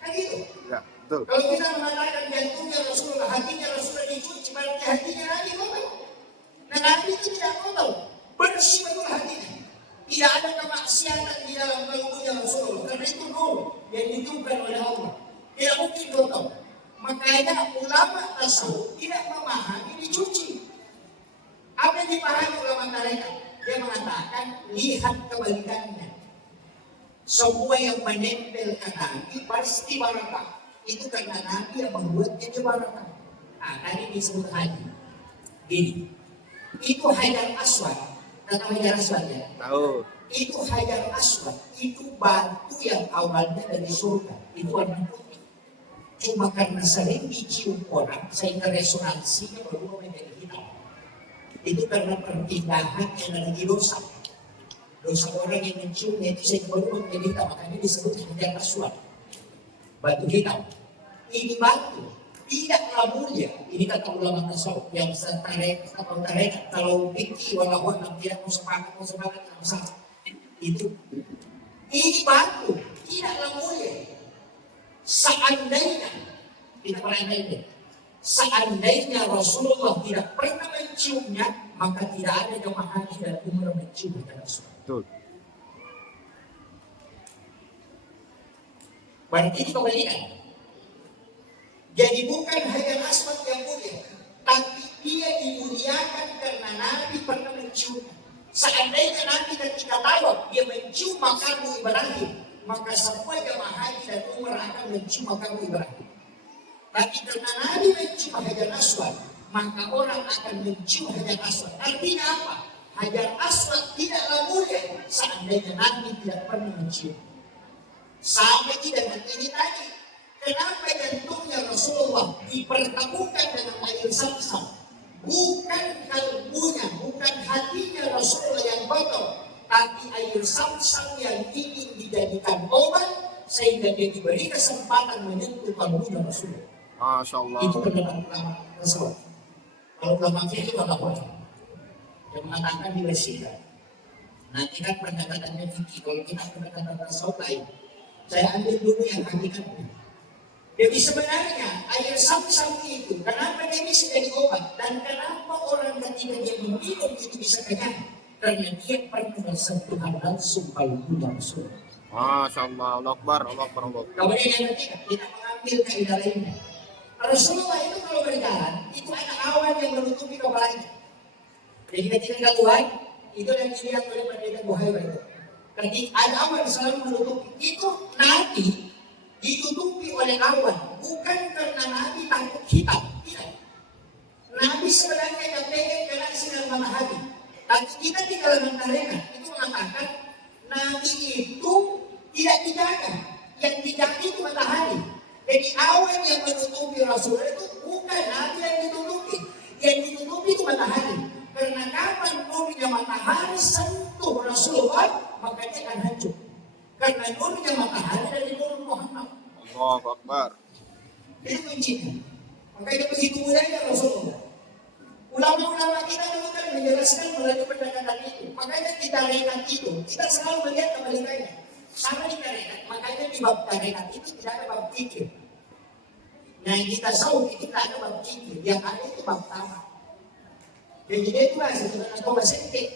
Kan gitu. Ya, betul. Kalau kita mengatakan jantungnya Rasulullah, hatinya Rasulullah dicuci berarti hatinya Nabi kotor. Nah Nabi itu tidak kotor. Bersih betul hatinya. Tidak ada kemaksiatan di dalam kalbunya Rasulullah. Karena itu nur yang ditujukan oleh Allah. Tidak mungkin kotor. Makanya ulama tasawuf tidak memahami dicuci. Apa yang dipahami ulama tarekat? Dia mengatakan lihat kebalikannya. Semua yang menempel ke Nabi pasti barakah. Itu karena Nabi yang membuatnya barakah. Nah, tadi disebut haji. Gini, itu Hajar Aswad. Tahu Hajar Aswad ya? Tahu. Itu Hajar Aswad. Itu batu yang awalnya dari surga. Itu warna putih. Cuma karena sering dicium orang, sehingga resonansinya berubah menjadi hitam. Itu karena perpindahan energi dosa. Dosa orang yang menciumnya itu sehingga berubah menjadi hitam. Makanya disebut Hajar Aswad. Batu hitam. Ini batu tidaklah mulia. Ini kata ulama tasawuf yang setarekat atau tarekat. Kalau fikih walau tidak mau sepakat tidak masalah. Itu ini batu tidaklah mulia. Seandainya kita pernah ini, seandainya Rasulullah tidak pernah menciumnya, maka tidak ada jemaah haji dan umrah mencium Rasulullah. Betul. Berarti dikembalikan. Jadi bukan Hajar Aswad yang mulia, tapi dia dimuliakan karena Nabi pernah menciumnya. Seandainya Nabi ketika tawaf dia mencium makamu Ibrahim, maka semua jemaah haji dan umrah akan mencium makamu Ibrahim. Tapi karena Nabi mencium Hajar Aswad, maka orang akan mencium Hajar Aswad. Artinya apa? Hajar Aswad tidaklah mulia seandainya Nabi tidak pernah mencium. Sama dengan ini tadi. Kenapa jantungnya Rasulullah dipertemukan dengan air Sam-Sam? Bukan kalbunya, bukan hatinya Rasulullah yang kotor, tapi air Sam-Sam yang ingin dijadikan obat sehingga dia diberi kesempatan menyentuh kalbunya Rasulullah. Masya Allah. Itu pendapat ulama Rasulullah. Kalau ulama itu tidak boleh. Yang mengatakan dibersihkan. Nanti kan pendekatannya fikih. Kalau kita pendekatan Rasulullah lain. Saya ambil dulu yang hakikatnya. Jadi sebenarnya air Sam-Sam itu kenapa dia bisa jadi obat dan kenapa orang ketika dia minum itu bisa kenyang? Karena dia pernah bersentuhan langsung kalbunya Rasulullah. Masya Allah. Allah Akbar. Allah Akbar. Allah Akbar. Kemudian yang ketiga kita mengambil kaidah lainnya. Rasulullah itu kalau berjalan itu ada awan yang menutupi kepalanya. Jadi ketika keluar itu yang dilihat oleh pendeta Buhaira itu. Ketika ada awan selalu menutupi itu Nabi ditutupi oleh awan, bukan karena Nabi takut hitam, tidak. Nabi sebenarnya yang pengen kena sinar matahari, tapi kita di kalangan tarekat itu mengatakan Nabi itu tidak dijaga, yang dijaga itu matahari. Jadi awan yang menutupi Rasulullah itu bukan Nabi yang ditutupi itu matahari. Karena kapan nurnya matahari sentuh Rasulullah, maka dia akan hancur. Karena nurnya matahari dari nur Muhammad. Allah Akbar. Itu kuncinya. Makanya begitu mudahnya Rasulullah. Ulama-ulama kita dulu kan menjelaskan melalui pendekatan itu. Makanya kita tarekat itu, kita selalu melihat kebalikannya. Sama di tarekat, makanya di bab tarekat itu tidak ada bab fikir. Nah yang kita tahu itu tidak ada bab fikir, yang ada itu bab tamak. Jadi dia itu lah sebenarnya kau bersengkit.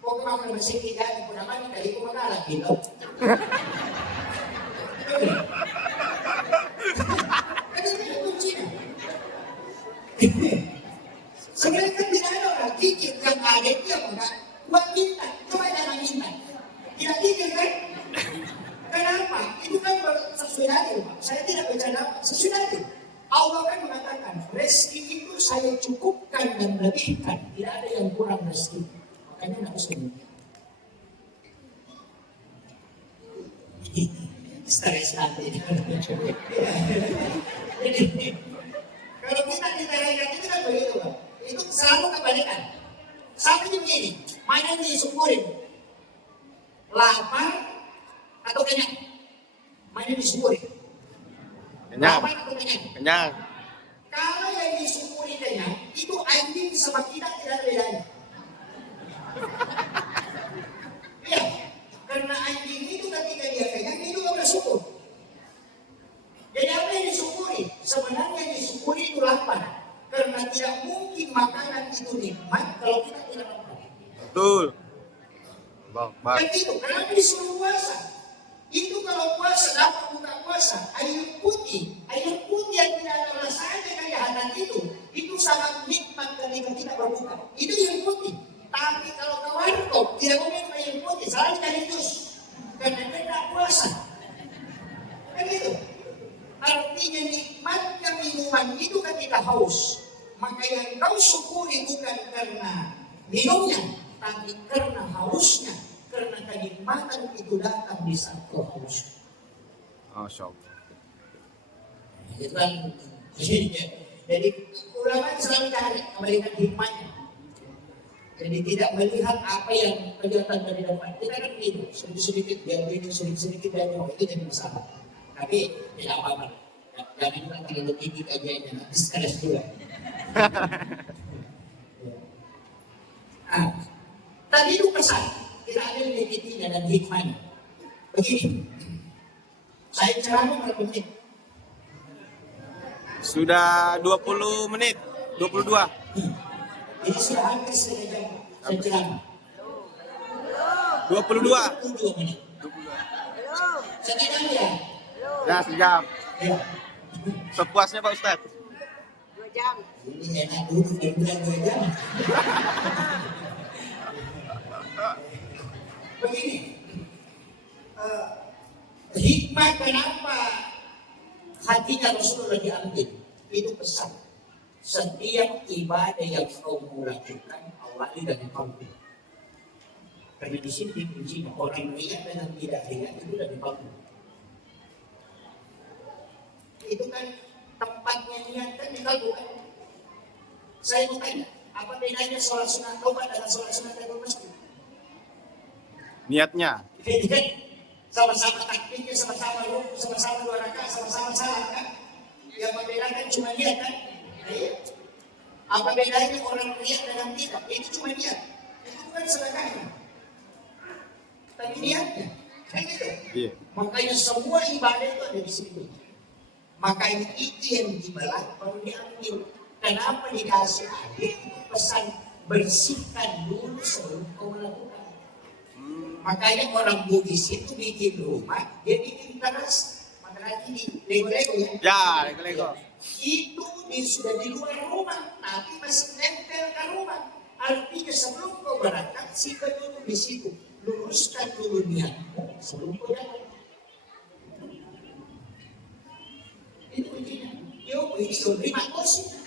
Kau kemana bersengkit jadi pun aman dari kau mengalah gitu. Kan itu kuncinya. Sebenarnya kan tidak ada orang kikir yang ada dia enggak. Buat minta, coba jangan minta. Tidak kikir kan? Kenapa? Itu kan sesuai dalil, Pak. Saya tidak bercanda, sesuai dalil. Allah kan mengatakan, rezeki itu saya cukupkan dan lebihkan. Tidak ada yang kurang rezeki. Makanya tidak usah minta. Stres hati. Jadi, kalau kita diterakan itu kan begitu, Pak. Itu selalu kebalikan. Sama begini, mana yang disyukurin? Lapar atau kenyang? Mana yang disyukurin? Kenyang. Lapar atau kenyang? Kenyang. Kalau yang disyukuri kenyang, itu anjing sama kita tidak ada bedanya. Iya, karena anjing itu ketika dia kenyang, dia juga bersyukur. Jadi apa yang disyukuri? Sebenarnya yang disyukuri itu lapar. Karena tidak mungkin makanan itu nikmat kalau kita tidak lapar. Betul. Allahu Akbar. Dan itu, kenapa disuruh puasa? Itu kalau puasa, dapat buka puasa, air putih yang tidak ada rasanya kayak hangat itu sangat nikmat ketika kita berbuka. Itu yang putih. Tapi kalau ke warkop, tidak boleh air putih, selalu cari jus. Karena tidak puasa. Kan itu. Artinya nikmatnya minuman itu ketika haus. Maka yang kau syukuri bukan karena minumnya, tapi karena hausnya. Karena kenikmatan itu datang di saat kau haus. Masya Allah. Itu kan jadi ulama selalu cari kembalikan hikmahnya. Jadi tidak melihat apa yang kelihatan dari depan. Kita kan itu sedikit-sedikit biar ini sedikit-sedikit dan itu jadi masalah. Tapi tidak apa-apa. Jangan juga terlalu tinggi kajiannya, nanti stres juga. Nah, tadi itu pesan. Kita ambil intinya dan hikmahnya. Begini, saya ceramah berapa menit? Sudah 20 menit. 22. Ini sudah hampir setengah jam. Saya ceramah. 22. 22 menit. Setengah jam. Ya, sejam. Ya. Sepuasnya Pak Ustadz. 2 jam. Ini enak dulu, dia bilang 2 jam. Begini, hikmah kenapa hatinya Rasulullah diambil, itu pesan. Setiap ibadah yang kau lakukan, awali dari kamu. Karena di sini kuncinya orang lihat dengan tidak lihat itu dari kamu. Itu kan tempatnya niatkan di kalbu kan. Saya mau tanya, apa bedanya sholat sunat taubat dengan sholat sunat tahiyatul masjid? Niatnya. Jadi kan sama-sama takbirnya, sama-sama rukuk, sama-sama 2 rakaat, sama-sama salat kan. Yang membedakan cuma niat kan. Nah, iya. Apa bedanya orang niat dengan tidak? Itu cuma niat. Itu bukan sedekahnya. Tapi niatnya. Kan gitu. Iya. Makanya semua ibadah itu ada di situ. Makanya itu yang dibelah baru diambil. Kenapa dikasih adik pesan bersihkan dulu sebelum kau melakukan. Makanya orang Bugis itu bikin rumah, dia bikin teras. Makanya ini lego-lego ya. Ya, lego-lego. Itu sudah di luar rumah, tapi masih nempel ke rumah. Artinya sebelum kau berangkat, sikat dulu di situ. Luruskan dulu niatmu sebelum kau jalan. Itu kuncinya. Yo, ini terima kasih.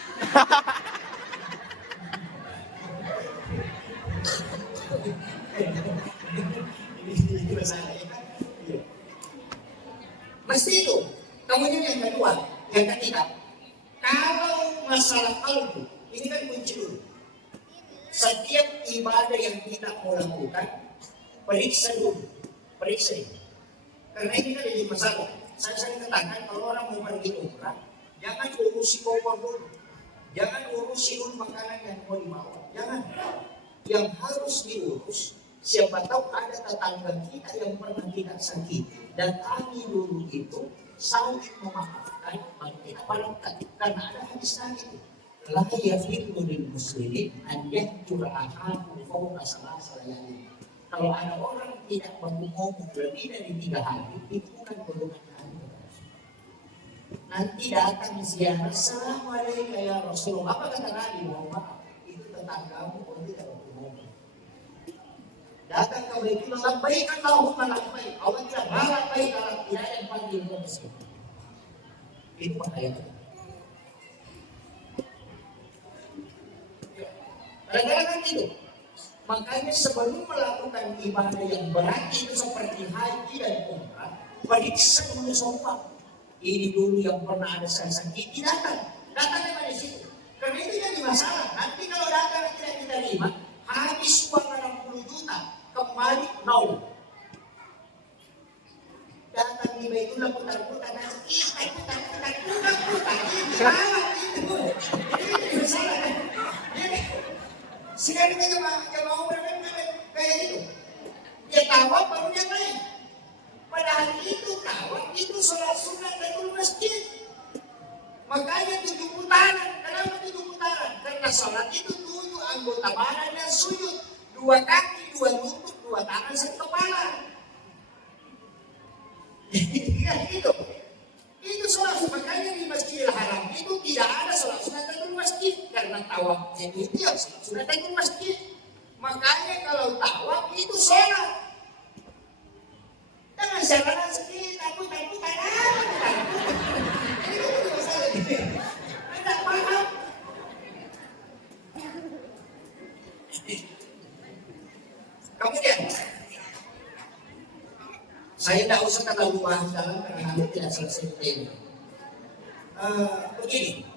Mesti itu. Kemudian yang kedua, yang ketiga, kalau masalah kalbu, ini kan kunci dulu. Setiap ibadah yang kita mau lakukan, periksa dulu, periksa ini. Karena ini kan jadi masalah. Saya sering katakan kalau orang mau pergi umrah, jangan urusi koper dulu, jangan urusi dulu makanan yang mau dibawa, jangan. Yang harus diurus, siapa tahu ada tetangga kita yang pernah kita sakiti, datangi dulu itu, saling memaafkan, baru kita balapkan. Karena ada hadis tadi itu, la yafirru lil muslimin an yahjura akhahu fawqa salasati layalin. Kalau ada orang tidak mau ngomong lebih dari 3 hari, itu bukan golongan kami. nanti datang ziarah, assalamualaikum ya Rasulullah. Apa kata Nabi Muhammad? Itu tetanggamu, kalau tidak berhubungan. Datang ke Baitullah, labbaik Allahumma labbaik. Allah tidak labbaik kalau tidak yang panggil ke masjid. Itu bahaya. Kadang-kadang kan gitu. Makanya sebelum melakukan ibadah yang berat itu seperti haji dan umrah, periksa dulu sopan. Ini dulu yang pernah ada saya sakiti datangnya pada situ. Karena itu jadi masalah. Nanti kalau datang tidak diterima, habis uang 60 juta, kembali nol. Datang di Baitullah putar-putar, putar-putar. Ini salah itu. Ini masalah. Sekali kita mau berangkat kayak gitu, dia tawaf baru dia naik. Padahal itu tawaf itu sholat sunat dari masjid. Makanya 7 putaran. Kenapa 7 putaran? Karena sholat itu 7 anggota badan dan sujud, 2 kaki, 2 lutut, 2 tangan, 1 kepala. Gitu. Itu sholat sunat. Makanya di Masjidil Haram itu tidak ada sholat sunat dari masjid. Karena tawafnya itu ya sholat sunat dari masjid. Makanya kalau tawaf itu sholat. Jangan jalan sendiri, takut. Ini masalah ini. Tidak paham. Kemudian, saya tidak usah terlalu paham dalam karena nanti tidak selesai ini. Begini,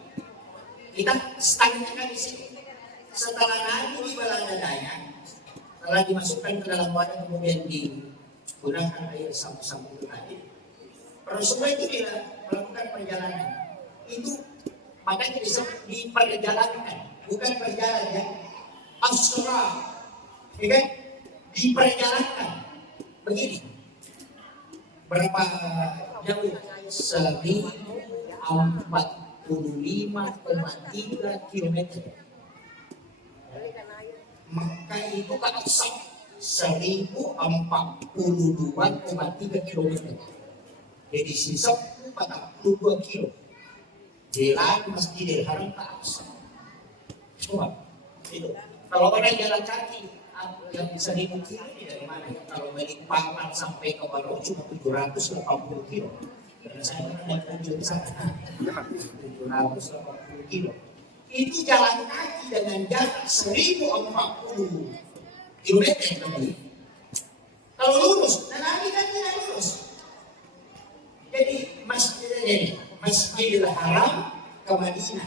kita stagnan di sini. Setelah Nabi di Balanda Dayak, setelah dimasukkan ke dalam wadah kemudian digunakan air sapu-sapu itu tadi, Rasulullah itu dia melakukan perjalanan. Itu makanya disebut diperjalankan, bukan perjalanan ya. Asra, ya kan? Diperjalankan. Begini. Berapa jauh? 1045,3 km. Maka itu ke Aqsa 1042,3 km. Jadi sisa 42 km. Jalan Masjidil Haram ke Aqsa. Coba itu. Kalau orang jalan kaki yang bisa dimungkiri ini dari mana ya? Kalau dari Paman sampai ke Baro cuma 780 km. Karena saya pernah kunjung ke sana. 780 km. Itu jalan kaki dengan jarak 1040 km tadi. Kalau lurus, dan Nabi kan tidak lurus. Jadi Masjidil Haram ke Madinah,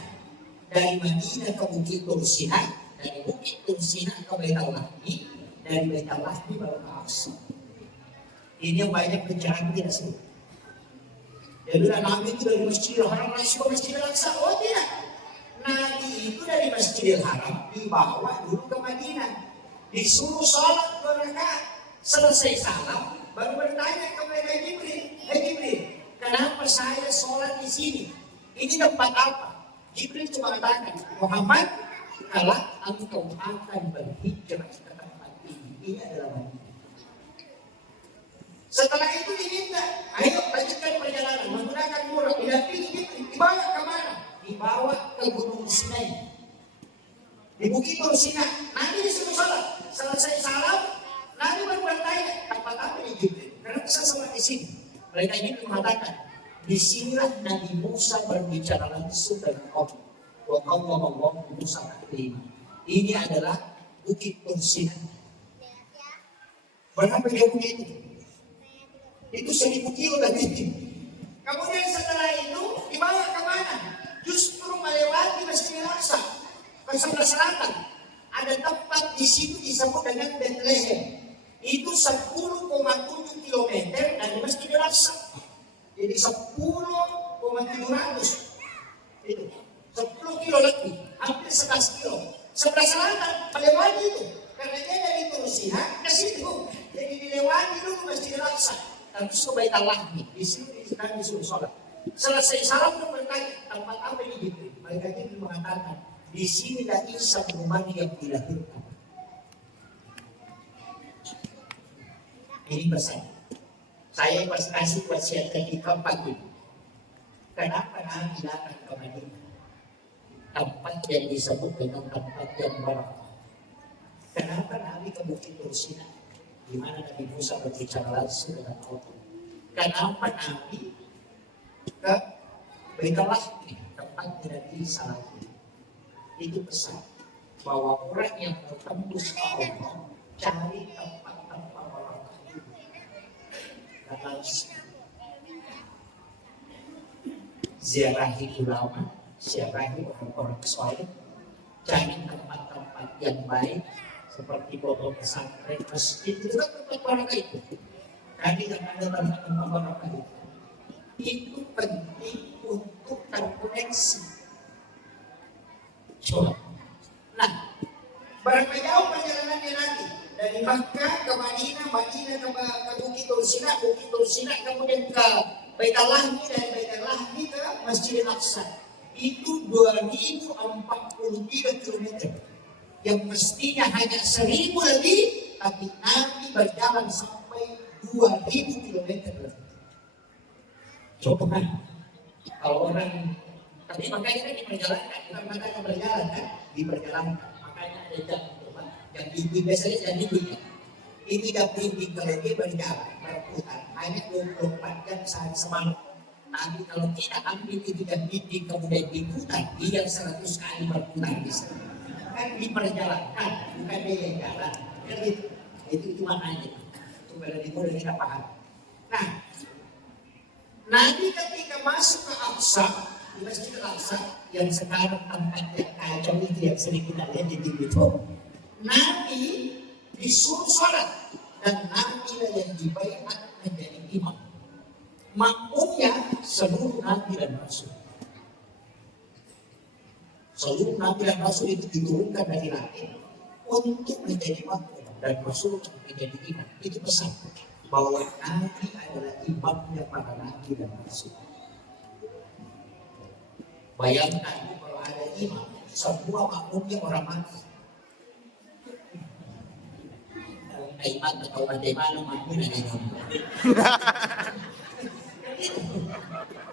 dari Madinah ke Bukit Tursina, dari Bukit Tursina ke Baitul Lahmi, dari Baitul Lahmi baru ke Aqsa. Ini yang banyak pencerahan tidak sebut. Jadi Nabi itu dari Masjidil Haram langsung ke Masjidil Aqsa. Oh tidak. Nabi itu dari Masjidil Haram dibawa dulu ke Madinah, disuruh sholat 2 rakaat. Selesai salam baru bertanya kepada Jibril, Jibril, kenapa saya sholat di sini? Ini tempat apa? Jibril cuma katakan, Muhammad, kalau engkau akan berhijrah ke tempat ini, ini adalah Madinah. Setelah itu diminta, ayo lanjutkan perjalanan menggunakan buruk. Didampingi Jibril, dibawa kemana? Dibawa ke Gunung Sinai, di Bukit Tursina. Nanti disuruh sholat. Selesai salam, Nabi baru bertanya, tempat apa ini Jibril? Karena bisa sholat di sini. Mereka ini mengatakan, disinilah Nabi Musa berbicara langsung dengan Allah. Wa qawwama Musa taklima. Ini adalah Bukit Tursina. Berapa jauhnya itu? Itu 1000 kilo dari ini. Kemudian setelah itu dibawa kemana? Justru melewati Masjidil Aqsa ke sebelah selatan. Ada tempat di situ disebut dengan Bethlehem. Itu 10,7 km dari Masjidil Aqsa. Jadi 10,700. Itu 10 kilo lebih, hampir 11 kilo. Sebelah selatan melewati itu. Karena dia dari Tursina ke situ. Jadi dilewati dulu Masjidil Aqsa. Terus ke Baitul Lahmi. Di sini kita disuruh sholat. Selesai salam pun bertanya, tempat apa ini Jibril? Mereka ini mengatakan, di sinilah Isa bin Maryam dilahirkan. Ini pesan. Saya kasih wasiat ketika 4 ini. Kenapa Nabi datang ke Madinah? Tempat yang disebut dengan tempat yang barakah. Kenapa Nabi ke Bukit Tursina, di mana Nabi Musa berbicara langsung dengan Allah? Kenapa Nabi ke Baitul Lahmi, tempat Nabi Isa? Itu pesan bahwa orang yang bertembus ke Allah cari tempat-tempat barakah itu. Dan ziarahi ulama, ziarahi orang-orang soleh, cari tempat-tempat yang baik seperti pondok pesantren, masjid, itu kan tempat barakah itu. Kami yang ada tempat-tempat barakah itu penting untuk terkoneksi. Coba. Nah, berapa jauh perjalanannya nanti? Dari Makkah ke Madinah, Madinah ke Bukit Tursina, Bukit Tursina kemudian ke Baitul Lahmi, dan Baitul Lahmi ke Masjidil Aqsa. Itu 2043 km. Yang mestinya hanya 1000 lebih, tapi Nabi berjalan sampai 2000 km lebih. Coba kalau orang, tapi makanya kan diperjalankan, bukan makanya berjalan kan, diperjalankan. Makanya ada jam coba, yang biasanya jadi begini. Ini 30 km berjalan, berputar, hanya 24 jam sehari semalam. Tapi kalau tidak ambil itu dan bidik kemudian diputar, dia 100 kali berputar di sana. Kan diperjalankan, bukan dia yang jalan. Kan itu cuma aja. Itu pada di mudah kita paham. Nah, Nabi ketika masuk ke Aqsa, di Masjid Al-Aqsa, yang sekarang tempatnya kacau itu yang sering kita lihat di TV itu, Nabi disuruh sholat, dan Nabi lah yang dibaiat menjadi imam. Makmumnya seluruh Nabi dan Rasul. Seluruh Nabi dan Rasul itu diturunkan dari langit untuk menjadi makmum dan Rasul menjadi imam. Itu pesan bahwa Nabi adalah imamnya para Nabi dan Rasul. Bayangkan kalau ada imam, semua makmumnya orang mati. Iman atau bagaimana makmum ada imam.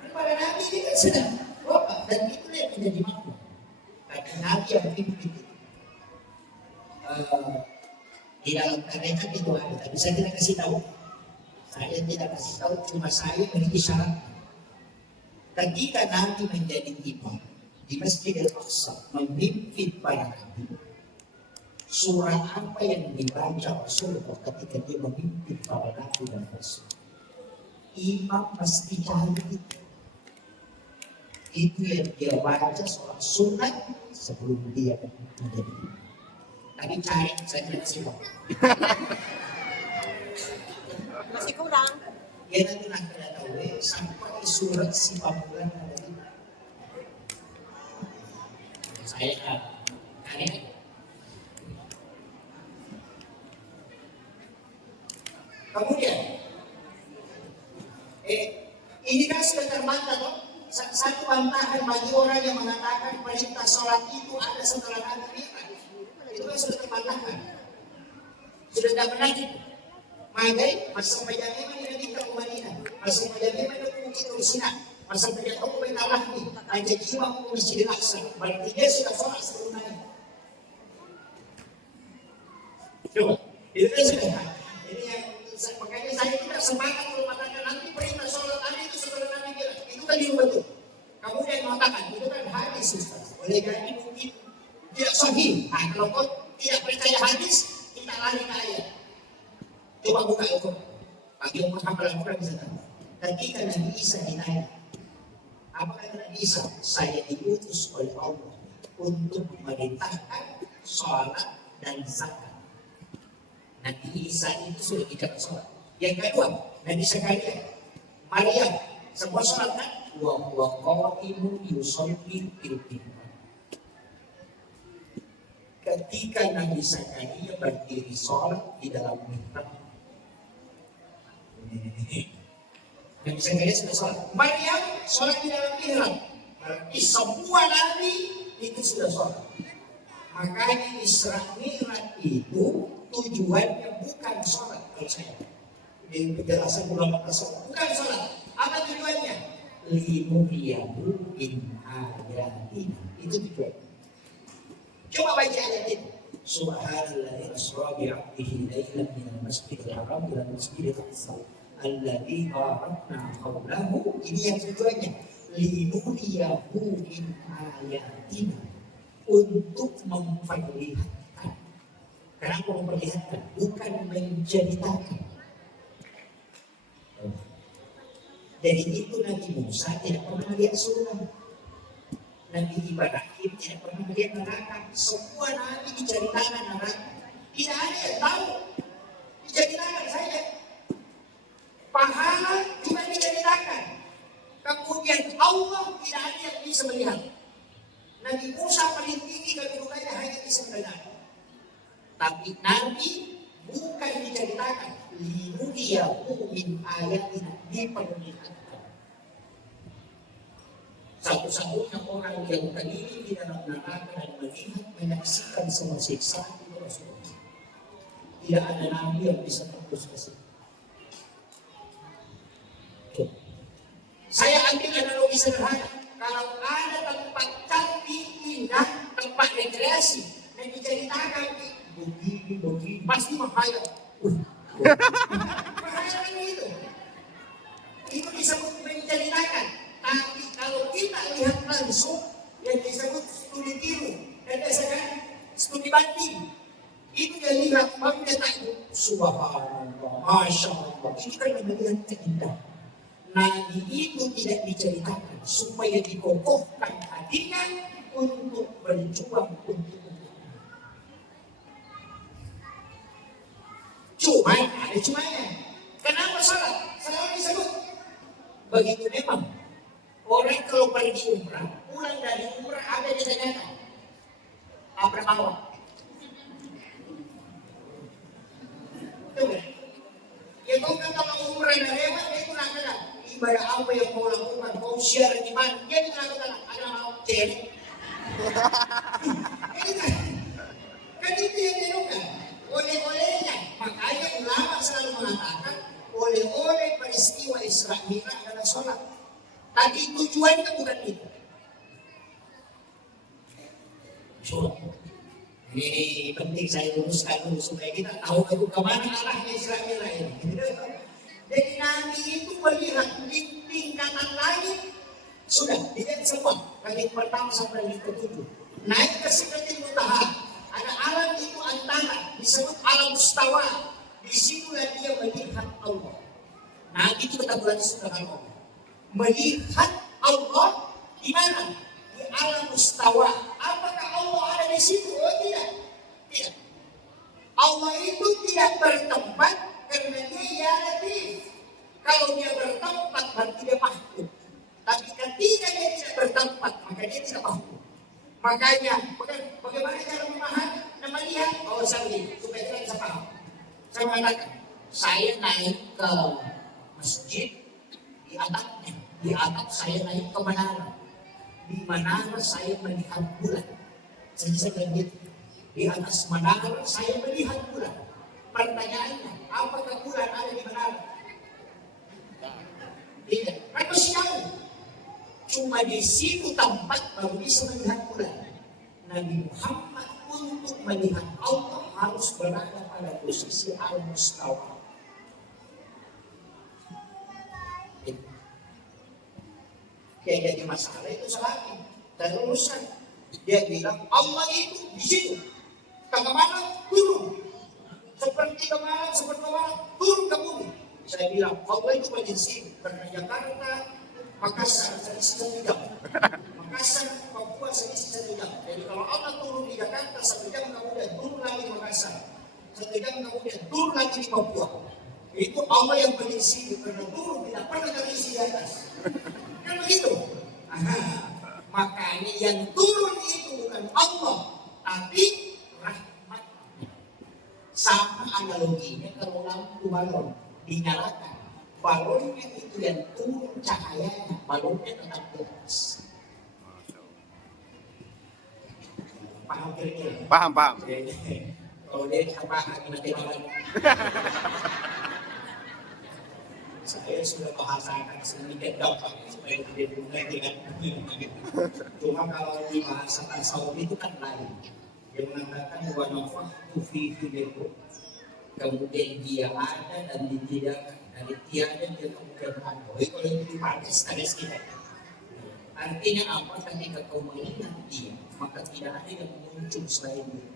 Para Nabi ini kan sudah wafat, dan itu yang menjadi makmum. Tapi Nabi yang pimpin itu. Di dalam tarekat itu ada, tapi saya tidak kasih tahu. Saya tidak kasih tahu, cuma saya beri isyarat. Ketika Nabi menjadi imam di Masjid Al-Aqsa, memimpin para Nabi, surah apa yang dibaca Rasulullah ketika dia memimpin para Nabi dan Rasul? Imam mesti cari itu. Itu yang dia baca sholat sunat sebelum dia menjadi imam. Tapi cari, saya tidak semua. Masih kurang. Dia nanti nak kena tahu sampai surat 90 ada di saya aneh. Kemudian ini kan sudah terbantah toh. Satu bantahan bagi orang yang mengatakan perintah sholat itu ada setelah Nabi Mi'raj. Itu kan sudah terbantahkan. Sudah tidak benar itu. Magai, masa pejamnya tidak minta ke Madinah. Masa pejamnya tidak Bukit Tursina. Masa pejamnya ke Baitul Lahmi. Menjadi imam ke Masjidil Aqsa. Berarti dia sudah sholat sebelum Nabi. Coba, itu kan sudah. Ini yang makanya saya tidak semangat kalau mengatakan nanti perintah sholat Nabi itu setelah Nabi bilang. Itu kan dia betul. Kemudian mengatakan itu kan hadis Ustaz. Oleh karena itu mungkin tidak sahih. Nah, kalau kau tidak percaya hadis, kita lari ke ayat. Coba buka itu. Bagi umat Al-Quran bisa tahu. Ketika Nabi Isa ditanya, apa kata Nabi Isa? Saya diutus oleh Allah untuk memerintahkan sholat dan zakat. Nabi Isa itu sudah bicara sholat. Yang kedua, Nabi Zakaria, Maryam, semua sholat kan? Wa qa'imun yusolli fil mihrab. Ketika Nabi Zakaria berdiri sholat di dalam mihrab, Nabi Zakaria sudah sholat. Maryam sholat di dalam mihrab. Berarti semua Nabi itu sudah sholat. Makanya Isra Mi'raj itu tujuannya bukan sholat. Kalau saya di penjelasan ulama tasawuf bukan sholat. Apa tujuannya? linuriyahu min ayatina. Itu tujuan. Coba baca ayat itu. Subhanalladzi asra bi 'abdihi lailan minal masjidil haram ila masjidil aqsa alladzi barakna hawlahu. Ini yang tujuannya linuriyahu min ayatina, untuk memperlihatkan. Kenapa memperlihatkan? Bukan menceritakan. Jadi itu Nabi Musa tidak pernah lihat surga. Nabi Ibrahim tidak pernah lihat neraka. Semua Nabi diceritakan neraka. Tidak ada yang tahu. Diceritakan saja. Pahala cuma diceritakan. Kemudian Allah tidak ada yang bisa melihat. Nabi Musa paling tinggi kedudukannya hanya bisa mendengar. Tapi Nabi bukan diceritakan. Linuriyahu min ayatina, diperlihatkan. Satu-satunya orang yang terdiri di dalam neraka dan melihat, menyaksikan semua siksaan itu Rasulullah. Tidak ada nabi yang bisa tembus ke situ. Saya ambil analogi sederhana. Kalau ada tempat cantik, indah, tempat rekreasi, dan diceritakan begini, pasti menghayal. Menghayal itu. Itu disebut menceritakan. Tapi kalau kita lihat langsung, yang disebut studi tiru, dan biasanya studi banding, itu dia lihat, baru dia takut. Subhanallah, Masya Allah. Ini kan melihat keindahan. Nabi itu tidak diceritakan supaya dikokohkan hatinya untuk berjuang untuk cuma ada cumanya. Kenapa salah? Salah disebut. Begitu memang orang kalau pergi umrah, pulang dari umrah ada ditanyakan apa bawa? Coba. Ya kau kan kalau umrah dari lewat itu nak ibadah apa yang mau lakukan, mau share di mana? Dia dilakukan ada mau cek. Kan itu yang dilakukan. Oleh-olehnya, makanya ulama selalu mengatakan oleh-oleh peristiwa Isra Mi'raj adalah sholat. Tapi tujuannya bukan itu. Sholat. Ini penting saya luruskan dulu supaya kita tahu itu kemana arahnya Isra Mi'raj ini. Jadi Nabi itu melihat di tingkatan langit sudah dilihat semua langit pertama sampai langit ketujuh. Naik ke Sidratil Muntaha. Ada alam itu antara disebut alam mustawa. Di situlah dia melihat Allah. Nabi itu kita berarti sudah Allah. Melihat Allah di mana? Di alam mustawa. Apakah Allah ada di situ? Oh tidak. Tidak. Allah itu tidak bertempat karena dia latif. Kalau dia bertempat berarti dia mahkum. Tapi ketika dia tidak bertempat maka dia tidak mahkum. Makanya bagaimana cara memahami dan melihat? Oh saya begini supaya kita bisa paham. Saya mengatakan saya naik ke masjid di atapnya. Di atap saya naik ke menara. Di menara saya melihat bulan. Saya bilang gitu. Di atas menara saya melihat bulan. Pertanyaannya, apakah bulan ada di menara? Tidak. Kan masih jauh. Cuma di situ tempat baru bisa melihat bulan. Nabi Muhammad untuk melihat Allah harus berada pada posisi al-mustawa. Yang jadi masalah itu salah. Teruskan. Dia bilang Allah itu di situ. Kemana? Turun. Seperti kemarin, turun ke bumi. Saya bilang Allah itu di sini. Karena Jakarta, Makassar, saya sisa jam. Makassar, Papua, saya sisa jam. Jadi kalau Allah turun di Jakarta, 1 jam kemudian turun lagi di Makassar. 1 jam kemudian turun lagi di Papua. Itu Allah yang di sini. Karena turun tidak pernah terisi di atas. Kan begitu? Makanya yang turun itu bukan Allah, tapi rahmat. Sama analoginya kalau lampu balon dinyalakan, balonnya itu yang turun cahayanya, balonnya tetap di atas. Paham kira-kira? Paham. Kalau dia apa nanti malam. Saya sudah bahasakan sedikit gampang supaya tidak dimulai dengan cuma kalau di bahasa tasawuf itu kan lain. Dia mengatakan wa nafaktu fi hidayku. Kemudian dia ada dan ditiadakan, dari tiada dia kemudian ada. Jadi kalau itu dipakai status kita. Artinya apa? Ketika kau mengingat dia, maka tidak ada yang muncul selain dia.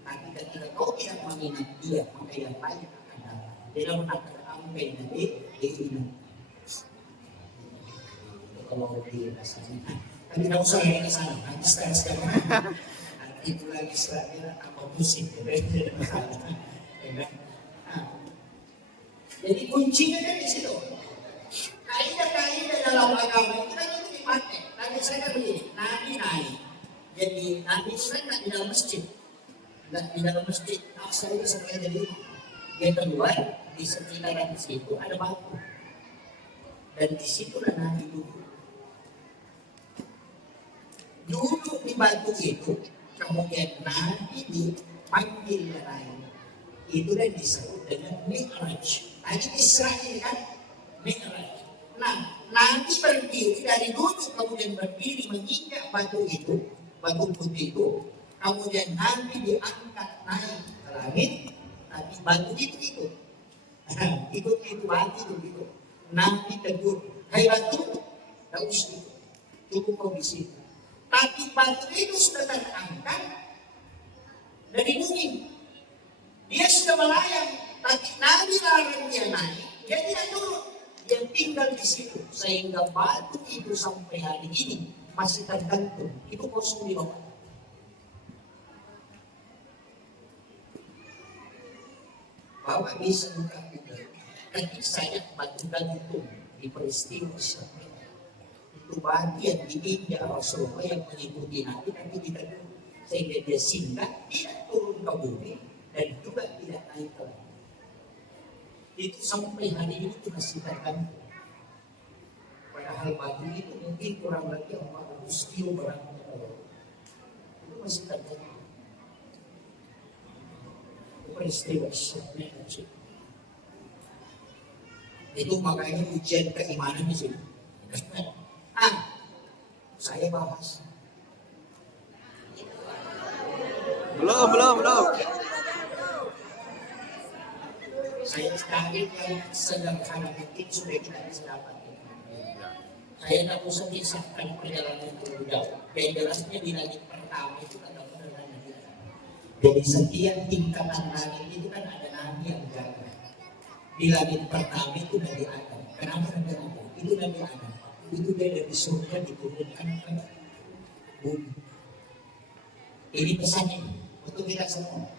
Tapi ketika kau tidak mengingat dia, maka yang lain akan datang. Dia mengatakan sampai nanti diingat. Kalau dia rasanya, kan tidak usah ke sana. Nanti sekarang. Nanti itu lagi setelahnya apa musik, tidak masalah. Jadi kuncinya kan di situ. Kaidah-kaidah dalam agama kita itu dipakai. Tadi saya kan begini, Nabi naik. Jadi Nabi itu kan di dalam masjid. Di dalam masjid, asal itu sebenarnya jadi. Yang kedua, di sekitaran situ ada batu. Dan di situlah Nabi duduk. Duduk di batu itu, kemudian Nabi dipanggil lain. Itu dan disebut dengan Mi'raj. Tadi Israel kan Mi'raj. Nah, Nabi berdiri dari duduk kemudian berdiri menginjak batu itu, batu putih itu, kemudian Nabi diangkat naik ke langit, tapi batu itu ikut itu batu itu. Nabi tegur, hai batu, tak usah cukup kau di situ. Tapi batu itu sudah terangkat dari bumi. Dia sudah melayang, tapi Nabi larang dia naik, dia tidak turun. Dia tinggal di situ, sehingga batu itu sampai hari ini masih tergantung. Itu kosong di bawah. Bapak bisa buka juga. Tapi saya batu gantung di peristiwa Islam. Itu bagian diinjak Rasulullah yang mengikuti Nabi, tapi tidak turun. Sehingga dia singgah, tidak turun ke bumi, dan juga tidak naik ke langit. Itu sampai hari ini itu masih tergantung. Padahal batu itu mungkin kurang lagi 400 kilo beratnya. Itu masih tergantung. Itu peristiwa Islamnya. Itu makanya ujian keimanan di sini. Saya bahas. Belum. Saya target yang sederhana mungkin sudah kita bisa dapat. Saya tidak usah kisahkan perjalanan itu jauh. Dan jelasnya di langit pertama itu kan ada Nabi. Jadi setiap tingkatan langit itu kan ada Nabi yang jaga. Di langit pertama itu Nabi Adam. Kenapa Nabi Adam? Itu Nabi Adam. Itu dia dari surga diturunkan ke bumi. Ini pesannya untuk kita semua.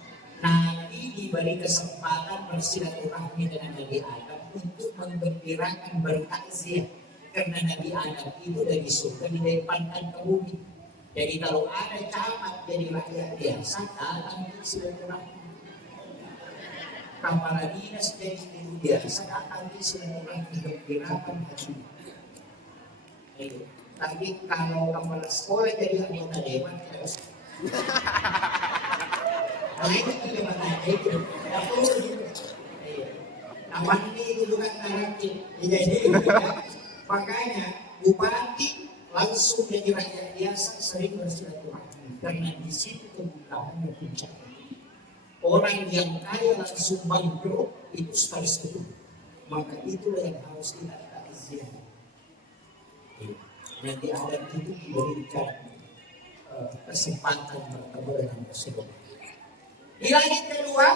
Nabi diberi kesempatan bersilaturahmi dengan Nabi Adam untuk menggembirakan bertakziah, karena Nabi Adam itu dari surga dilemparkan ke bumi. Jadi kalau ada camat jadi rakyat biasa, datang bersilaturahmi. Kepala dinas jadi guru biasa, datang bersilaturahmi menggembirakan hati. Tapi kalau kepala sekolah jadi anggota dewan, harus itu juga itu awan itu bukan karakter. Jadi makanya bupati langsung jadi rakyat biasa sering bersilaturahmi, karena di situ kemudahan puncak. Orang yang kaya langsung bangkrut itu sekaligus itu. Maka itulah yang harus kita takziah. Nanti ada itu diberikan kesempatan bertemu dengan Rasulullah. Di langit kedua,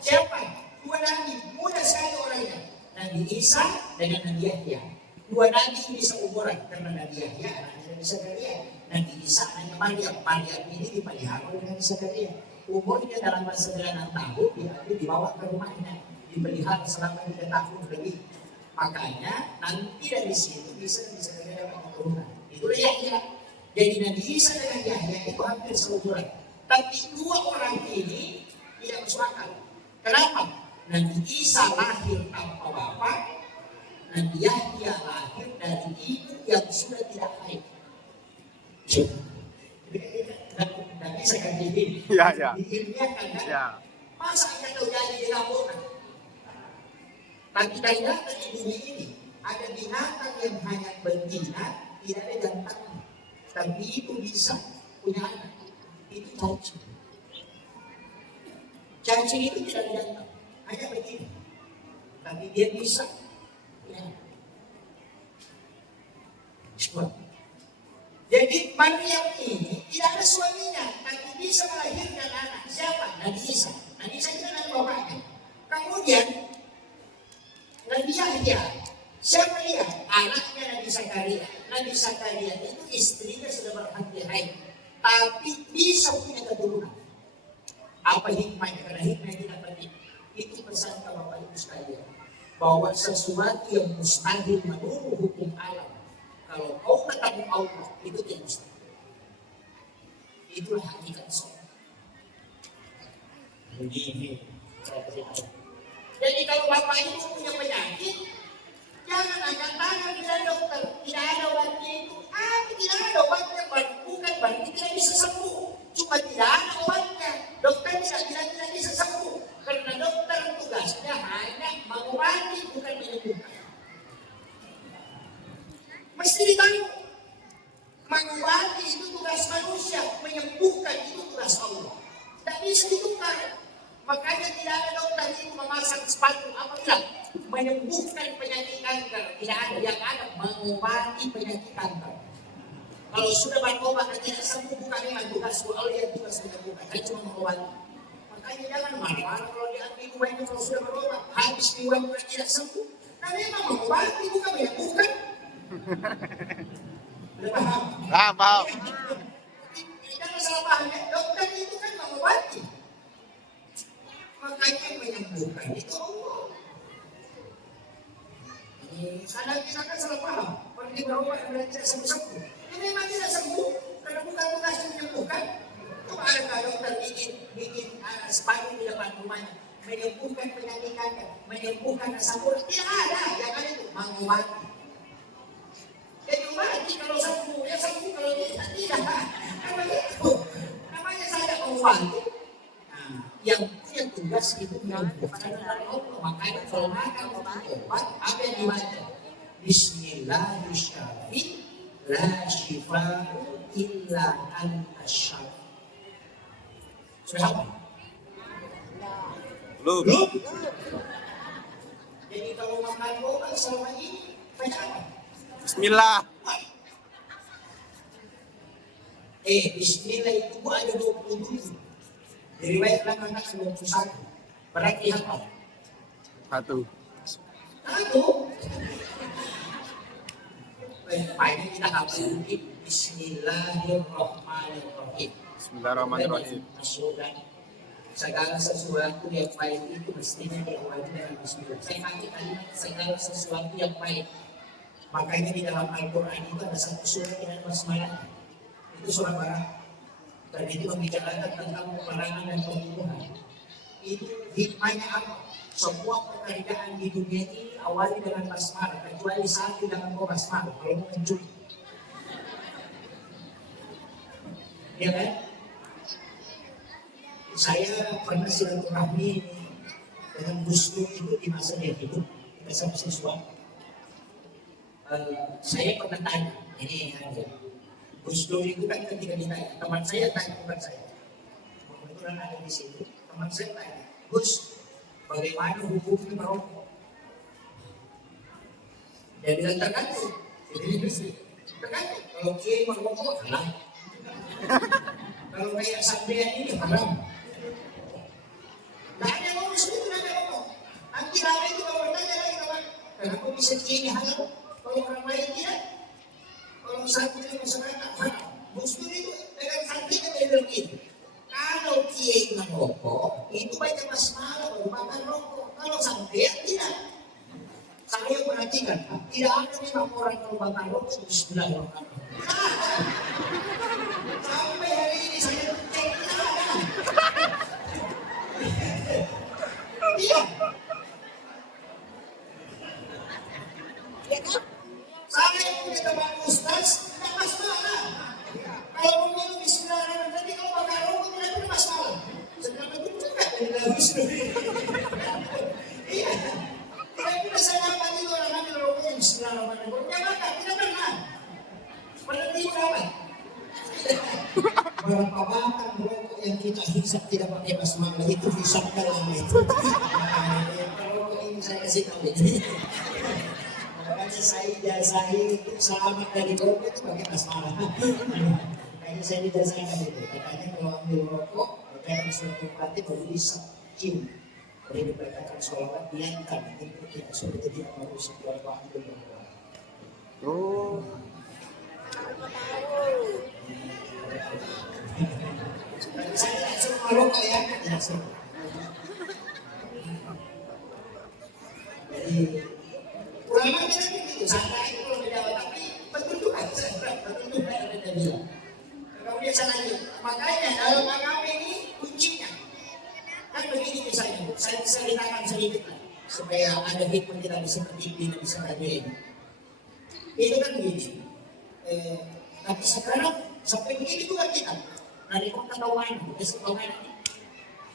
siapa? Dua nabi, muda sekali orangnya. Nabi Isa dengan Nabi Yahya. Dua nabi bisa umuran, karena Nabi Yahya anaknya Nabi Zakaria. Nabi Isa anaknya Maryam. Maryam ini dipelihara oleh Nabi Zakaria. Umurnya dalam masa 9 tahun, dibawa ke rumahnya. Dipelihara selama 3 tahun lebih. Makanya nanti dari situ bisa Nabi Zakaria dapat keturunan. Itulah Yahya. Jadi Nabi Isa dengan Yahya itu hampir seumuran. Tapi dua orang ini tidak masuk akal. Kenapa? Nabi Isa lahir tanpa bapak, Nabi Yahya lahir dari ibu yang sudah tidak haid. Tidak bisa kan ini? Ya. Diilmiahkan kan? Ya. Masa akan terjadi di lapangan? Tapi ternyata di bumi ini ada binatang yang hanya betina, tidak ada jantannya. Tapi itu bisa punya anak. Itu cacing. Cacing itu tidak ada jantan, hanya betina. Tapi dia bisa punya anak. Jadi Maryam ini tidak ada suaminya, tapi bisa melahirkan anak. Siapa? Nabi Isa. Nabi Isa itu anak bapaknya. Kemudian Nabi Yahya. Siapa dia? Anaknya Nabi Zakaria. Nabi Zakaria itu istrinya sudah berhenti haid, tapi bisa punya keturunan. Apa hikmahnya? Karena hikmahnya tidak penting. Itu pesan ke Bapak Ibu sekalian, bahwa sesuatu yang mustahil menurut hukum alam, kalau kau ketemu Allah, itu tidak mustahil. Itulah hakikat sholat. Jadi kalau Bapak Ibu punya penyakit, jangan angkat tangan dengan dokter. Tidak ada obatnya itu. Tidak ada obatnya, bukan berarti tidak bisa sembuh. Cuma tidak ada obatnya. Dokter tidak bisa sembuh. Karena dokter tugasnya hanya mengobati, bukan menyembuhkan. Mesti ditahu. Mengobati itu tugas manusia, menyembuhkan itu tugas Allah. Tidak bisa ditukar. Makanya tidak ada dokter itu memasang sepatu apa bilang menyembuhkan penyakit kanker. Tidak ada. Yang ada mengobati penyakit kanker. Kalau sudah berobat dan tidak sembuh, bukan memang tugas Allah yang tugas menyembuhkan. Hanya cuma mengobati. Makanya jangan marah-marah kalau diambil uangnya kalau sudah berobat. Habis uang dan tidak sembuh. Nah memang mengobati bukan menyembuhkan. Paham? Paham. Jangan salah paham ya. Dokter itu kan mengobati. Makanya menyembuhkan itu Allah. Kadang kita kan salah paham. Pergi berobat dan tidak sembuh-sembuh. Ini memang tidak sembuh. Karena bukan tugas menyembuhkan. Itu ada dokter bikin sepatu di depan rumahnya. Menyembuhkan penyakit kanker. Menyembuhkan asam urat. Tidak ada. Yang ada itu mengobati. Jadi mati kalau sembuh. Ya sembuh kalau tidak. Namanya itu. Namanya saja mengobati. Yang punya tugas itu menyembuhkan Allah. Makanya kalau makan obat, apa yang dibaca? Bismillahirrahmanirrahim. La shifa'u illa anta syafi. Sudah apa? Belum. Jadi kalau makan obat selama ini banyak apa? Bismillah. Bismillah itu ada 27. Diriwayatkan anak 21. Berarti apa? 1. Banyak kita hafal Bismillahirrahmanirrahim. Bismillahirrahmanirrahim. Segala sesuatu yang baik itu mestinya diawali dengan Bismillah. Saya pakai kalimat segala sesuatu yang baik. Makanya di dalam Al-Quran itu ada satu surat dengan basmalah. Itu surat Barat. Dan itu membicarakan tentang peperangan dan pembunuhan. Itu hikmahnya apa? Semua pekerjaan di dunia ini awali dengan basmalah, kecuali satu dengan basmalah, kalau mau mencuri. Ya kan? Saya pernah silaturahmi dengan Gus Dur itu di masa dia hidup, kita sama siswa. Saya pernah tanya, ini ada. Gus Dur itu kan ketika ditanya, teman saya tanya bukan saya. Kebetulan ada di situ, teman saya tanya, Gus, bagaimana hukumnya merokok? Dia bilang tergantung. Tergantung. Kalau kiai merokok, haram. Kalau kayak sampean ini, haram. Nah, ada ngomong segitu, ada ngomong. Nanti lama itu kalau bertanya lagi, kenapa bisa kiai halal? Kalau orang lain tidak? Kalau satu di masyarakat, Gus Dur itu dengan hatinya bilang begini. Kalau kiai merokok, itu banyak masalah baru makan rokok. Kalau sampean tidak. Saya perhatikan, tidak ada memang orang kalau makan rokok, bismillahirrahmanirrahim. Sampai hari ini saya cek, tidak ada. Iya. Saya punya teman ustaz, tidak masalah. Kalau mau minum bismillahirrahmanirrahim, nanti kalau makan rokok tidak ada masalah. Sedangkan itu juga dari Gus Dur. Iya, tidak yang kita hisap tidak pakai basmalah itu hisapkan lama itu. Kalau ini saya kasih tahu ini. Makanya saya itu selamat dari rokok itu pakai basmalah. Kayaknya saya dijelaskan itu. Katanya kalau ambil rokok, bacakan surat Al-Fatih baru hisap, cium. Kalau dibacakan sholawat diangkat, itu kita sudah tidak mau sebuah waktu berdoa. Oh. Saya tidak suruh merokok ya, tidak suruh. Jadi ulama kan begitu, santai kalau beda, tapi betul juga, betul juga yang ada bilang. Kemudian saya lanjut, makanya dalam agama ini kuncinya kan begini misalnya, saya bisa ceritakan sedikit lah, supaya ada hikmah kita bisa berdiri, bisa berdiri. Itu kan begini. Tapi sekarang sampai begini juga kita. Dari kota Tawain, desa Tawain ini,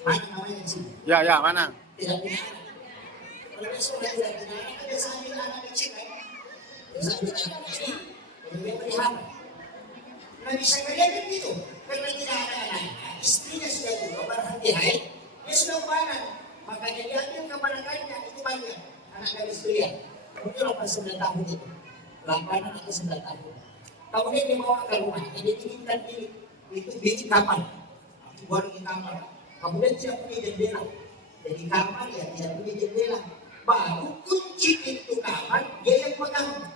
mana namanya di sini? Ya, ya, mana? Tidak punya anak. Kalau dia sudah tidak punya anak, kan biasa ambil anak kecil kan? Biasa ambil anak kecil, kemudian pelihara. Nah bisa kalian kan gitu, karena tidak ada anak, istrinya sudah tua, berhenti haid, dia sudah panas. Makanya dia ambil keponakannya, itu banyak anak dari Suriah. Mungkin 8-9 tahun itu, 8 atau 9 tahun. Kemudian dia bawa ke rumah, dia diinginkan itu biji kamar, baru di kamar. Kemudian tidak punya jendela, jadi kamar ya tidak punya jendela. Baru kunci pintu kamar dia yang pegang.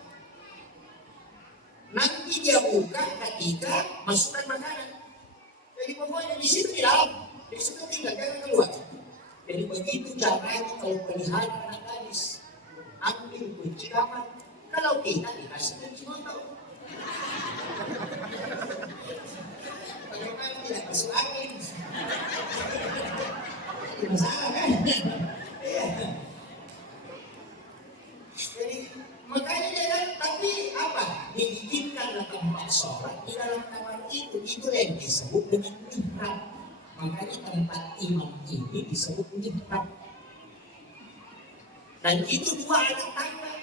Nanti dia buka ketika masukkan makanan. Jadi pokoknya di situ di dalam, di situ tinggal jangan keluar. Jadi begitu caranya kalau pelihara anak gadis, ambil kunci kamar. Kalau tidak dikasih kunci motor. Bagaimana tidak masuk angin? Itu masalah kan? Iya. Jadi makanya dia kan, tapi apa? Dibikinkanlah tempat sholat di dalam kamar itu yang disebut dengan mihrab. Makanya tempat imam ini disebut mihrab. Dan itu 2 anak tangga.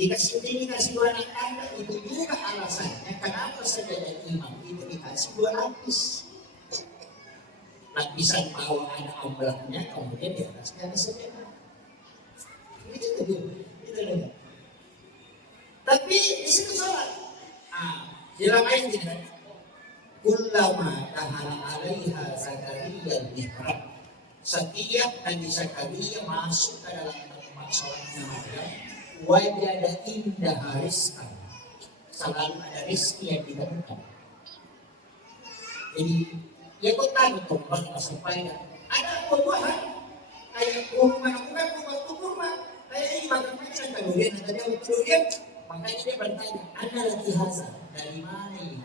Dikasih ini, dikasih 2 anak tangga, itu juga alasannya kenapa sajadah imam itu dikasih 2 lapis. Lapisan bawah ada amblaknya, kemudian di atasnya ada sejadah. Itu dia. Tapi di situ sholat. Dalam ayat ini, kullama tahala alaiha Zakaria mihrab. Setiap Nabi Zakaria masuk ke dalam tempat sholatnya Maryam, wajada indah rizqan, selalu ada rezeki yang ditemukan. Jadi ya kau tahu tuh bahwa supaya ada buah-buahan kayak kurma, bukan kurma, kayak ini makan macam kemudian makanya dia bertanya, Anda lagi hasil dari mana ini?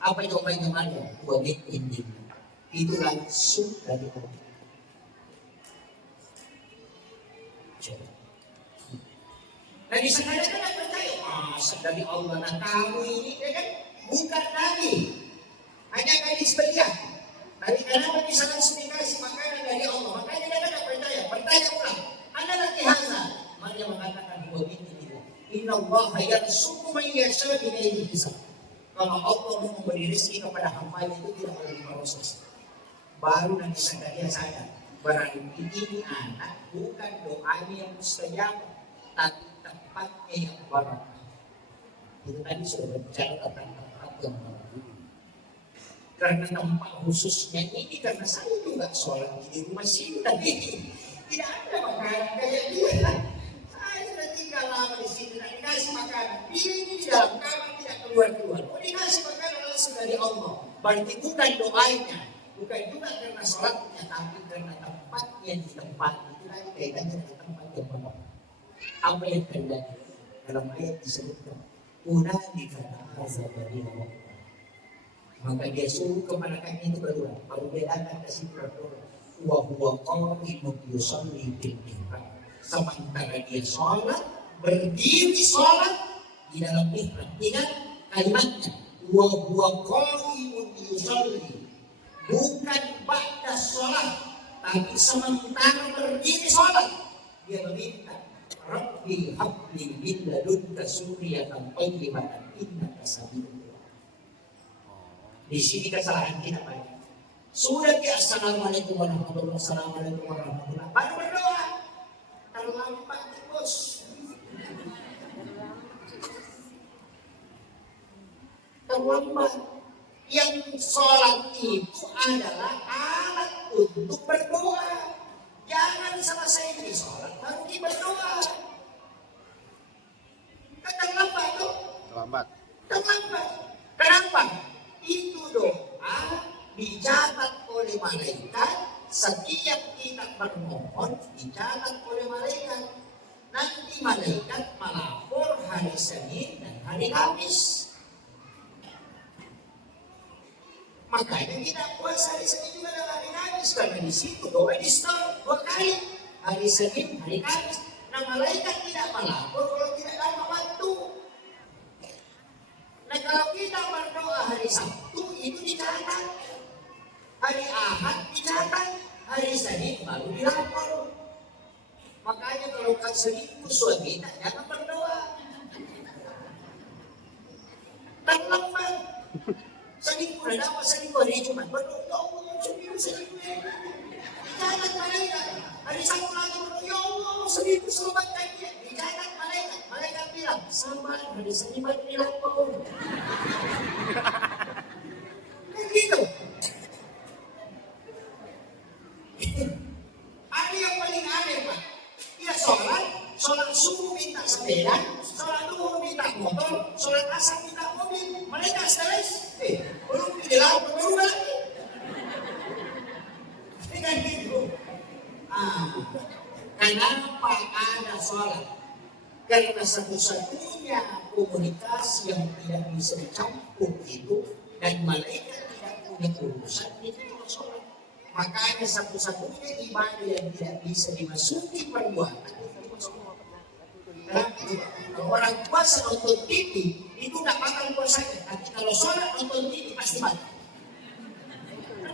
Apa itu obatnya mana? Buat ini itu langsung dari Allah. Dan di sana kan percaya, dari Allah. Nah kamu ini kan bukan Nabi, hanya gadis belia. Dari kenapa bisa langsung dikasih makanan dari Allah? Makanya dia kan percaya ulang. Anda lagi hasil, maka mengatakan buat ini. Inna Allah yarzuqu man yasha'u bighairi hisab. Kalau Allah mau memberi rezeki kepada hamba itu tidak melalui proses. Baru nanti Zakaria sadar, berarti ini anak bukan doanya yang mustajab, tapi tempatnya yang barakah. Itu tadi sudah berbicara tentang tempat yang barakah. Karena tempat khususnya ini karena saya juga sholat di rumah sini tadi tidak ada makanan kayak dia. Lama di sini dan dikasih makanan. Dia ini di dalam kamar tidak keluar. Oh dikasih makanan langsung dari Allah. Berarti bukan doanya, bukan juga karena sholatnya, tapi karena tempatnya di tempat itu tadi kaitannya dengan tempat yang benar. Apa yang terjadi dalam ayat disebutkan? Unadika azza dari Allah. Maka dia suruh keponakannya itu berdoa. Baru dia datang ke situ berdoa. Wa huwa qa'imun yusalli bil mihrab. Sementara dia sholat, berdiri sholat di dalam mihrab. Ingat kalimatnya, wa huwa qa'imun yusalli, bukan ba'da sholat, tapi sementara berdiri sholat dia meminta, Rabbi habli min ladunka suriyatan thayyibatan innaka samiul du'a. Di sini kesalahan kita banyak. Sudah di assalamualaikum warahmatullahi wabarakatuh, assalamualaikum warahmatullahi wabarakatuh. Baru berdoa. Terlambat bos. Terlambat. Yang sholat itu adalah alat untuk berdoa. Jangan selesai di sholat baru kita berdoa. Kan terlambat tuh. Terlambat. Terlambat. Kenapa? Itu doa dicatat oleh malaikat. Setiap kita bermohon dicatat oleh malaikat. Nanti malaikat melapor hari Senin dan hari Kamis. Makanya kita puasa hari Senin juga dan hari Kamis, karena di situ doa di store 2 kali, hari Senin, hari Kamis. Nah malaikat tidak melapor kalau tidak dapat waktu. Nah kalau kita berdoa hari Sabtu itu dicatat, hari Ahad dicatat, hari Senin baru dilapor. Makanya kalau kan selingkuh suami kita jangan berdoa. Terlambat. Selingkuh dan apa selingkuh hari Jumat berdoa, ya Allah selingkuh dicatat malaikat. Hari Sabtu lagi berdoa, ya Allah selingkuh selamatkan dia. Dicatat malaikat. Malaikat bilang sabar, hari Senin baru dilapor. Begitu. Ada yang paling aneh Pak. Dia sholat subuh minta sepeda, sholat duhur minta motor, sholat asar minta mobil. Mereka stres. Belum dilapor baru lagi. Dengan gitu. Kenapa ada sholat? Karena satu-satunya komunikasi yang tidak bisa dicampur itu dan malaikat tidak punya urusan itu sholat. Makanya satu-satunya ibadah yang tidak bisa dimasuki perbuatan itu sholat. Kalau orang puasa nonton TV itu tidak bakal puasanya, tapi kalau sholat nonton TV pasti batal.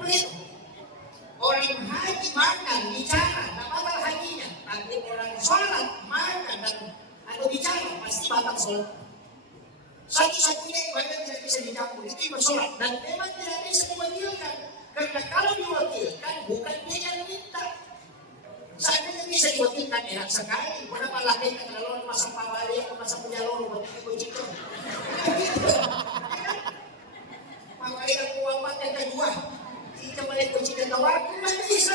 Begitu. Orang haji makan bicara tidak batal hajinya, tapi orang sholat makan dan atau bicara pasti batal sholat. Satu-satunya ibadah tidak bisa dicampur itu ibadah sholat dan memang tidak bisa diwakilkan, karena kalau diwakilkan bukan dia yang minta. Seandainya bisa diwakilkan enak sekali. Kenapa laki kalau masa pawali atau masa penyalur buat ibu-ibu? Pawali aku wapak yang kedua. Kita balik kunci dan tawarku nggak bisa.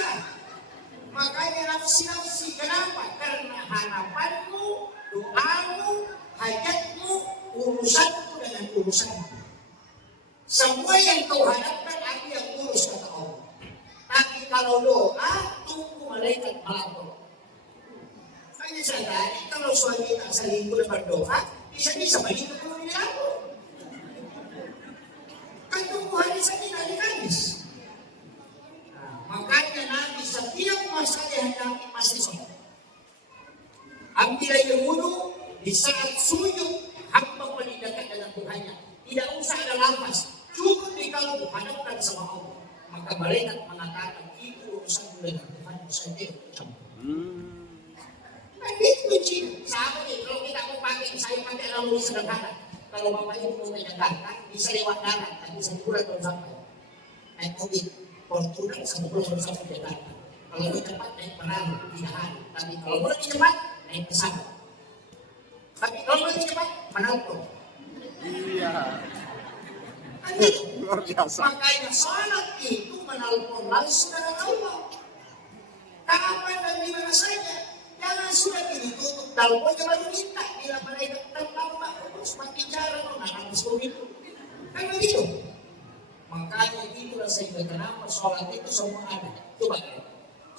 Makanya nafsi-nafsi. Kenapa? Karena harapanmu, doamu, hajatmu, urusanmu dengan urusanmu. Semua yang kau harapkan aku yang urus kata Allah. Tapi kalau doa, tunggu malaikat melapor. Hanya saja kalau suami tak selingkuh dan berdoa, bisa-bisa balik ke kalau dilapor. Kan tunggu hari Senin hari Kamis. Makanya Nabi setiap masalah yang dihadapi masih sholat. Ambil air wudhu di saat sujud hamba menindakkan dengan Tuhannya. Tidak usah ada lafaz, cukup di kalbu hadapkan sama Allah. Maka malaikat mengatakan itu urusan dengan Tuhan saja. Nah itu kunci. Sama nih kalau kita mau pakai, saya pakai lalu sederhana. Kalau bapak ibu mau menyegarkan bisa lewat darat, tapi bisa kurang baru sampai. Naik mobil. Fortuner sebelum bersama Jakarta. Kalau lebih cepat naik perahu, tidak hari. Tapi kalau lebih cepat naik pesawat. Tapi kalau lebih cepat menelpon. Iya. Luar biasa. Makanya salat itu menelpon langsung dengan Allah. Kapan dan di mana saja. Jangan sudah ditutup teleponnya baru minta. Bila malaikat terlambat terus bicara menangis begitu. Kan begitu. Makanya itulah sehingga kenapa sholat itu semua ada. Coba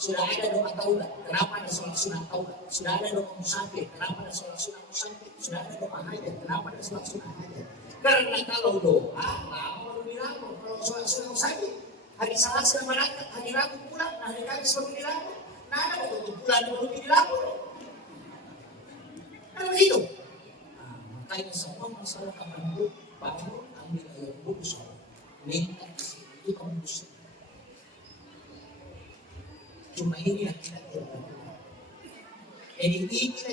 sudah ada doa taubat, kenapa ada sholat sunat taubat? Sudah ada doa musafir, kenapa ada sholat sunat musafir? Sudah ada doa hajat, kenapa ada sholat sunat hajat? Karena kalau doa lama baru dilapor. Kalau sholat sunat musafir hari Selasa berangkat, hari Rabu pulang, hari Kamis baru dilapor. Nah ada waktu bulan baru dilapor. Kan begitu. Makanya semua masalah kapan dulu baru ambil air wudhu sholat. Minta itu kamu muslim. Cuma ini yang tidak terlalu. Jadi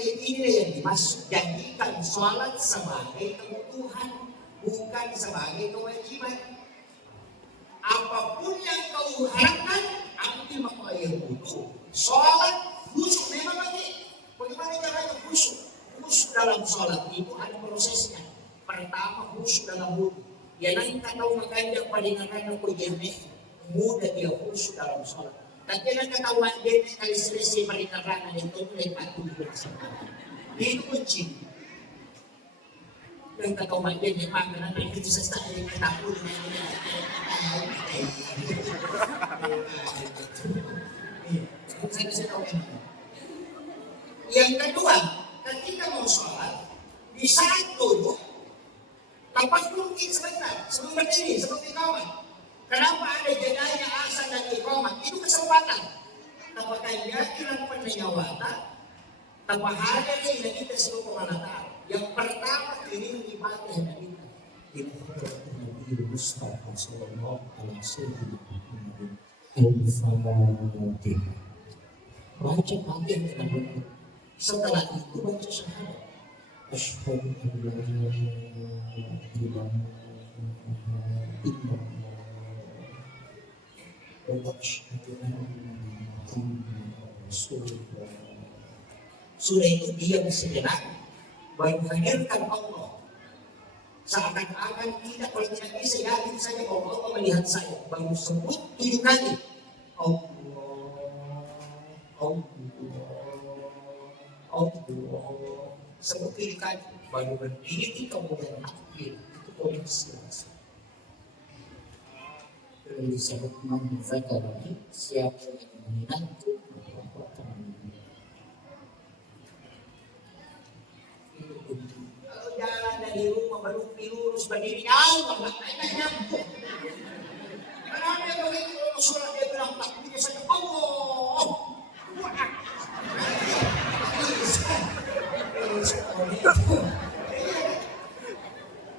inilah yang dimaksud. Jadikan sholat sebagai kebutuhan, bukan sebagai kewajiban. Apapun yang kau harapkan, ambil maka air wudhu. Sholat, khusyuk memang lagi. Bagaimana caranya khusyuk? Khusyuk dalam sholat itu ada prosesnya. Pertama khusyuk dalam wudhu. Yan ang katawan kanya palingakan ko jene, muda dia khusyuk dalam sholat. Dan yan ang katawan jene kali selesai palingakan itu patuloy sa dito kunci. Yang katawan jene pangalan itu sa style ng tapon na yang kedua, ketika mau sholat, di saat duduk, tapas mungkin sebentar, sebelum berdiri, sebelum iqamah. Kenapa ada jedanya azan dan iqamah? Itu kesempatan. Apakah yakinan penanyawata, tapahada na kita sa pamanataan. Yang pertama, ini ibadah na kita. Nabi Mustafa sallallahu alaihi wasallam al-Fatihah. Baca Fatihah kita berdoa. Setelah itu baca syahadat. Asyhadu an la ilaha illallah wa asyhadu anna Muhammadan Rasulullah. Sudah itu diam sejenak, baru menghadirkan Allah. Seakan-akan tidak, kalau tidak bisa yakin saja bahwa Allah melihat saya. Baru sebut 7 kali. Allah, sebut 7 kali. Baru berdiri kemudian takbir. Itu koneksi langsung. Disebut manfaatkan siapa yang menantu Kalau jalan dari rumah baru lurus berdiri Allah, nggak nyambung. Kenapa dia begitu kalau sholat dia bilang takbirnya saja Allah.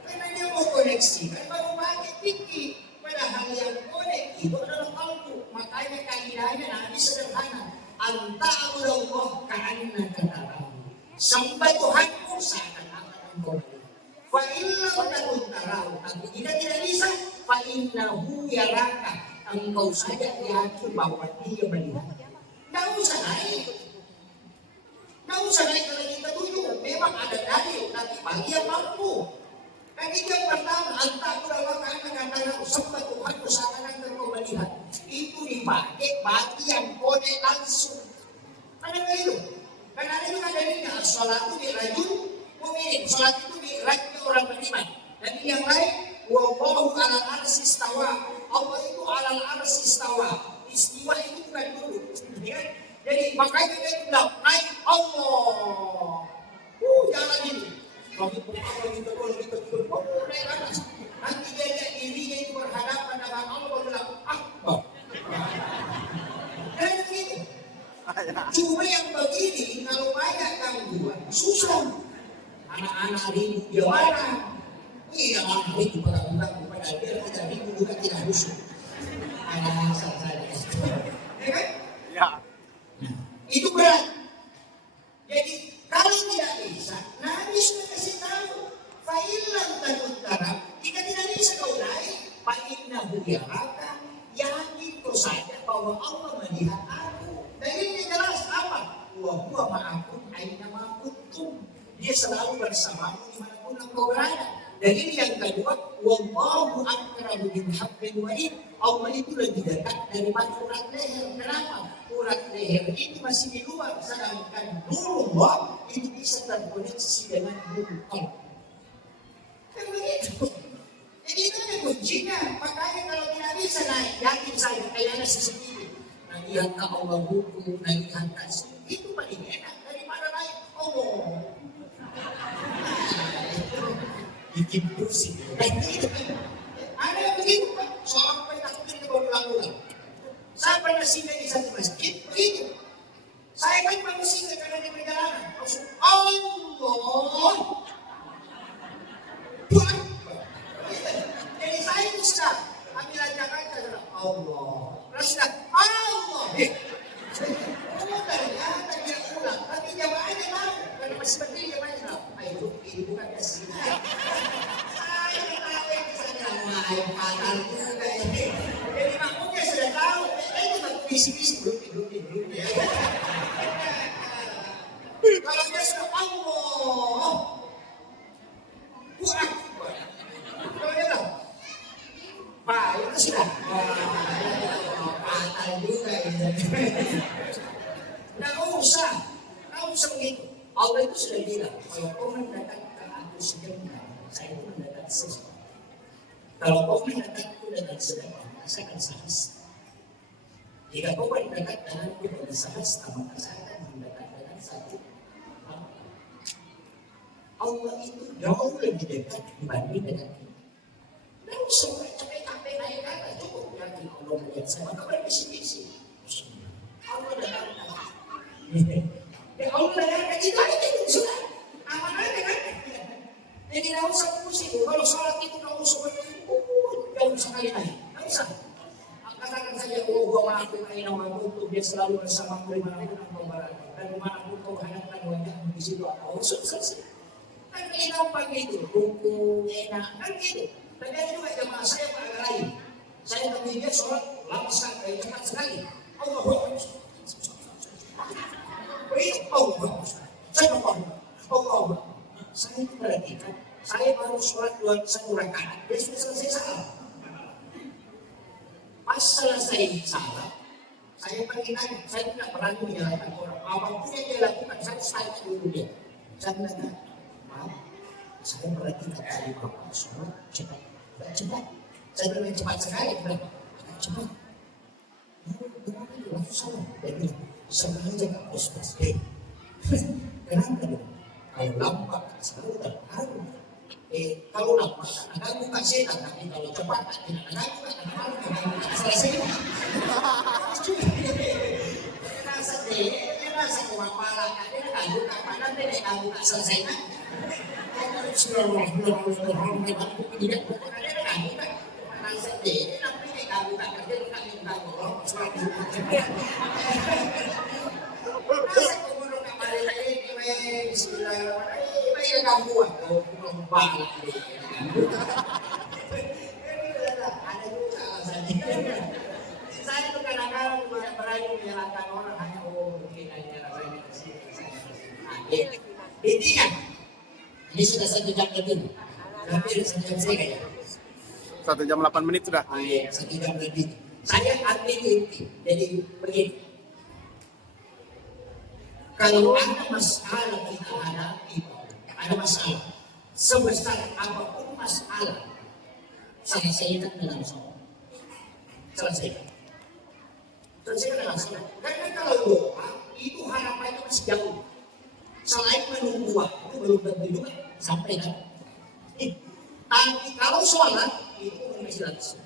Karena dia mau koneksi, kan baru pakai tiki. Padahal yang konek itu adalah kalbu. Makanya kaidahnya Nabi sederhana. Anta'udallah ka'annaka tarahu. Sembah Tuhanmu seakan-akan engkau melihat. Fa'illahu takun tarahu. Tapi jika tidak bisa, fa'innahu yaraka. Engkau saja yakin bahwa dia melihat. Tidak usah naik. Tidak usah naik ke langit ketujuh. Memang ada dalil, tapi bagi yang mampu. Dan itu yang pertama, anta'udallah ka'annaka tarahu. Sembah Tuhanmu seakan-akan engkau melihat. Itu dipakai bagi yang konek langsung. Ada itu. Karena ada juga dalilnya, sholat itu dirajul mu'minin. Sholat itu dirajul orang beriman. Dan yang lain, wallahu alal arsy istawa. Allah itu alal arsy istawa. Istiwa itu bukan dulu. Jadi makanya dia bilang, naik Allah. Jalan ini. Lagi berapa, naik atas. Nanti dia lihat dirinya itu berhadapan dengan Allah, dia bilang, Akbar. Dan begitu. Cuma yang begini, kalau banyak gangguan, susah. Anak-anak ribut dia mana? Iya, anak ribut pada dia tidak ribut juga tidak rusuh. Anak asal saja. Ya kan? Ya. Itu berat. Jadi kalau tidak bisa, Nabi sudah kasih tahu. Fa'ilam takut tarab. Jika tidak bisa kau naik, fa'innahu yaraka. Yakin kau saja bahwa Allah melihat aku. Dan ini jelas apa? Huwa ma'akum aina ma kuntum. Dia selalu bersamamu dimanapun engkau berada. Dan ini yang kedua, wallahu aqrabu min hablil warid. Allah itu lebih dekat daripada urat leher. Kenapa? Urat leher ini masih di luar, sedangkan nurullah itu bisa terkoneksi dengan nurul qalb. Kan begitu. Jadi itu ada kuncinya. Makanya kalau tidak bisa naik, yakin saya kayaknya seperti lihat ke Allah buku, lihat kasih, itu paling enak daripada naik Allah. Bikin pusing. Ada yang begitu Pak, sampai takbir berulang-ulang. Saya pernah singgah di satu masjid, begitu. Saya kan baru singgah karena di perjalanan, langsung Allah. Tuhan. Jadi saya itu sudah ambil Jakarta, Allah. Terus sudah Allah. Allah ternyata dia ulang, tapi jamaahnya tahu. Karena masih berdiri jamaahnya tahu. Ayo, ini bukan kasih. Saya tahu yang bisa bilang, wah, fatal juga ini. bisik-bisik belum. Kalau dia sudah Allah, kurang. Kalau dia bilang, Pak, itu sudah. Patah juga ini. Nggak usah begitu. Allah itu sudah bilang, kalau kau mendatangkan aku sebentar, saya itu mendatangkan sesuatu. Kalau kau mendatangkan aku dengan sedekah, saya akan sahas. Jika kau mendatangkan dengan aku dengan sahas, maka saya akan mendatangkan dengan satu. Allah itu jauh lebih dekat dibanding dengan kita. Dan semua capek-capek naik kata cukup yakin Allah melihat saya, maka berbisik-bisik. Allah datang. Ya Allah datang itu aja itu sudah aman aja kan. Jadi tidak usah pusing. Kalau sholat itu tidak usah tidak usah kali-kali. Tidak usah. Katakan saja, gua maafin aina wa kuntu, dia selalu bersama dimanapun engkau berada dan dimanapun kau hadapkan wajahmu di situ Allah. Selesai. Kan gampang gitu, hukum enak kan gitu. Dan ada juga jamaah saya agak lain. Saya kemudian sholat lama sekali, cepat sekali. Allah saya perhatikan, saya baru sholat 1 rakaat, dia sudah selesai salam. Pas selesai salam, saya pergi nanya, saya tidak berani menyalahkan orang. Apapun yang dia lakukan, saya tanya dulu dia. Saya bilang, maaf, saya perhatikan tadi bapak sholat cepat, cepat. Saya bilang cepat sekali, cepat. Kenapa dia langsung salam? Dia bilang, sengaja Kak Ustaz. Kenapa dong? Kalau lambat selalu terharu. Kalau lambat akan buka setan, tapi kalau cepat tidak akan buka selesai. Dia rasa kurang parah, dia akan buka mana dia akan buka selesai. Tidak buka dia akan buka. Rasa dia nanti dia akan buka dia buka orang surat. Rasa kemudian kemarin ini bismillahirrahmanirrahim. Baik kamu buat belum banget. Ada juga alasannya. Saya tuh kadang-kadang tidak berani menyalahkan orang hanya mungkin hanya rasanya kecil. Intinya ini sudah 1 jam lebih. Hampir 1 jam setengah ya. 1 jam 8 menit sudah. 1 jam lebih. Saya ambil inti. Jadi begini. Kalau ada masalah kita hadapi, ada masalah sebesar apapun masalah, selesaikan dengan sholat. Selesaikan dengan sholat. Karena kalau doa itu harapannya masih jauh. Selain menunggu waktu belum tentu juga sampai kan. Tapi kalau sholat itu masih langsung.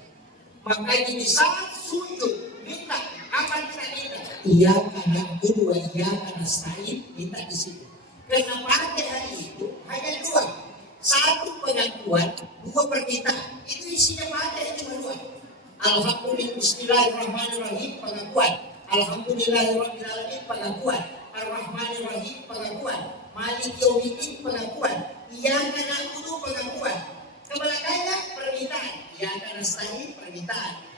Makanya di saat sujud minta apa kita minta? Iya karena kedua, iya karena stain minta di situ. Karena Fatihah itu hanya 2, 1 pengakuan, 2 permintaan. Itu isinya Fatihah cuma 2. Alhamdulillah, Bismillahirrahmanirrahim pengakuan. Alhamdulillahirrahmanirrahim pengakuan. Ar-Rahmanirrahim pengakuan. Malik Yaumiddin pengakuan. Iya karena kudu pengakuan. Kebelakangnya permintaan. Iya karena stain permintaan.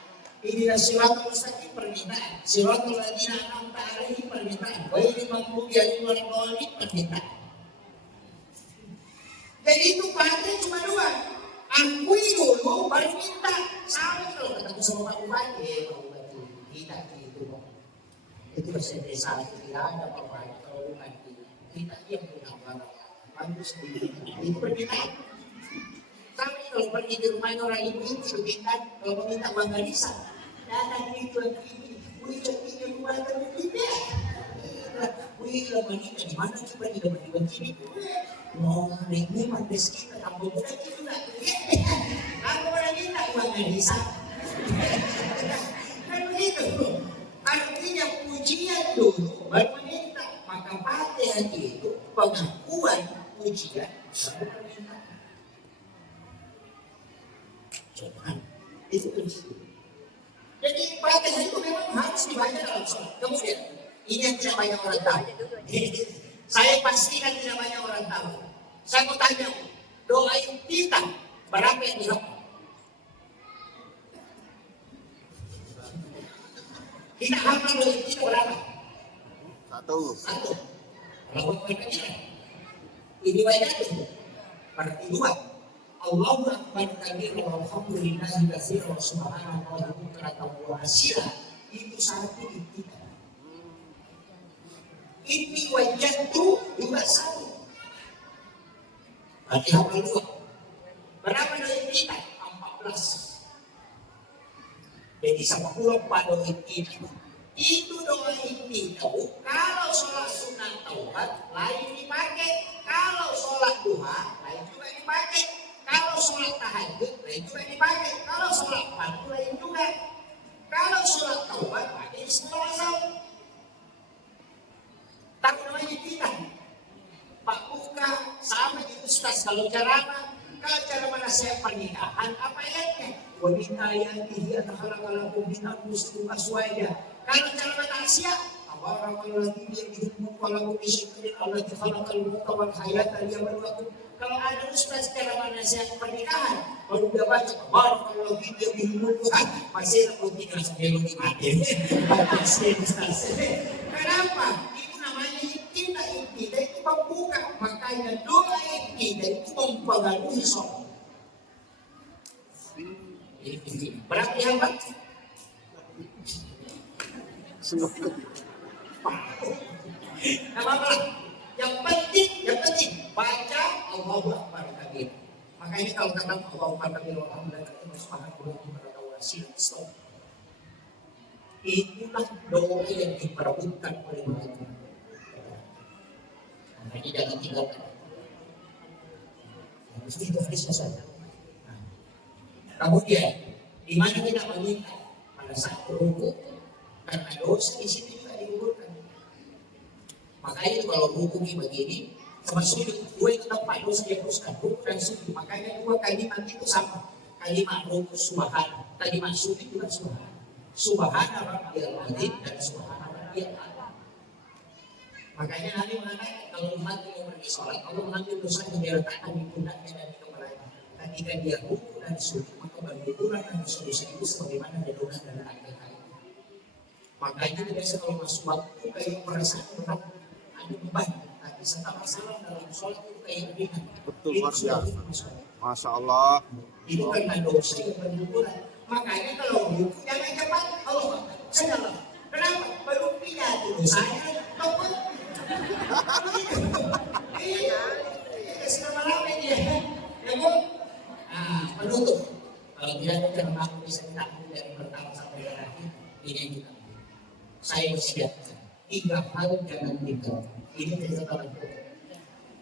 Inilah siratul mustaqim permintaan. Siratul ladzina an'amta 'alaihim permintaan. Ghairil maghdubi 'alaihim waladdallin permintaan. Jadi itu Fatihah cuma 2. Akui dulu baru minta. Sama kalau ketemu sama Pak Bupati, Pak Bupati kita gitu. Itu bersedia salah tidak ada Pak Bupati. Kalau Bupati kita yang punya barang. Bantu sendiri. Itu permintaan. Kami kalau pergi di rumahnya orang ibu itu minta, kalau meminta uang nggak bisa. Datang itu ini, wih ini rumah terbuka. Wih lama ini di mana coba di dalam begini? Mau ini mantis kita kampung kita juga. Aku orang minta uang nggak bisa. Kan begitu. Artinya pujian dulu baru meminta. Maka Fatihah itu pengakuan pujian baru meminta. Itu prinsip. Jadi Fatihah itu memang harus dibaca dalam sholat. Kemudian ini yang tidak banyak orang tahu. Saya pastikan tidak banyak orang tahu. Saya mau tanya, doa kita berapa yang dihafal? Kita hafal doa kita berapa? Satu. Kalau kita ini banyak tuh. Berarti dua. Allahu akbar kabir walhamdulillahi katsiran wa subhanallahi bukratan wa asila. Itu satu kita. Ini wajah tuh juga satu. Berarti hafal dua. Berapa doa kita? 14. Jadi sama pulau pada kita. Itu doa ini tahu. Kalau sholat sunat taubat lain dipakai. Kalau sholat duha lain juga dipakai. Kalau sholat tahajud lain juga dipakai. Kalau sholat fardu lain juga. Kalau sholat taubat pakai istighfar. Tak namanya kita. Pak Buka sama di Ustaz kalau ceramah. Kalau ceramah nasihat pernikahan apa ayatnya? Wanita yang dia takhalaqalakum min anfusikum azwaja. Kalau ceramah tausiah, tabarakalladzi biyadihi mulku wa lahu bisyai'in alladzi khalaqal mauta wal hayata liyabluwakum. Kalau ada ustaz ceramah nasihat pernikahan, baru dia baca tabarakalladzi biyadihi mulku, masih putih sebelum mati. Kenapa? Itu namanya kita itu membuka, makanya doa kita itu mempengaruhi sholat. Berapa yang Pak? Apa-apa. Yang penting baca Allahu Akbar kabir. Makanya kalau kata Allahu Akbar kabir alhamdulillah subhanallahi wa bihamdihi. Itulah doa yang diperebutkan oleh mereka. Makanya jangan tinggalkan. Mesti itu saja. Kemudian, di mana kita meminta pada saat berruku, karena dosa di situ juga digugurkan. Makanya kalau ruku begini, sama sujud, dua itu tempat dosa dihapuskan, ruku dan sujud. Makanya dua kalimat itu sama. Kalimat ruku subhana, kalimat sujud juga subhana. Subhana rabbiyal azim dan subhana rabbiyal a'la. Makanya Nabi mengatakan kalau umat yang pergi sholat, Allah mengambil dosa yang diletakkan di pundaknya dan di kepalanya. Ketika dia ruku dan sujud, maka berguguran dan dosa-dosa itu sebagaimana dedaunan dan air kayu. Makanya biasa kalau masuk waktu kayak merasa berat, ada beban. Tapi setelah salam dalam sholat itu kayak ringan. Betul, luar biasa. Masya Allah. Itu karena dosa yang berguguran. Makanya kalau ruku jangan cepat, Allah salah. Kenapa? Baru pindah dulu saya takut. Iya, selama lama dia, ya Bu. Penutup. Kalau tidak ada mampu bisa ditampung dari pertama sampai akhir, ini yang kita. Saya bersiapkan 3 hal jangan tinggalkan. Ini catatan kita.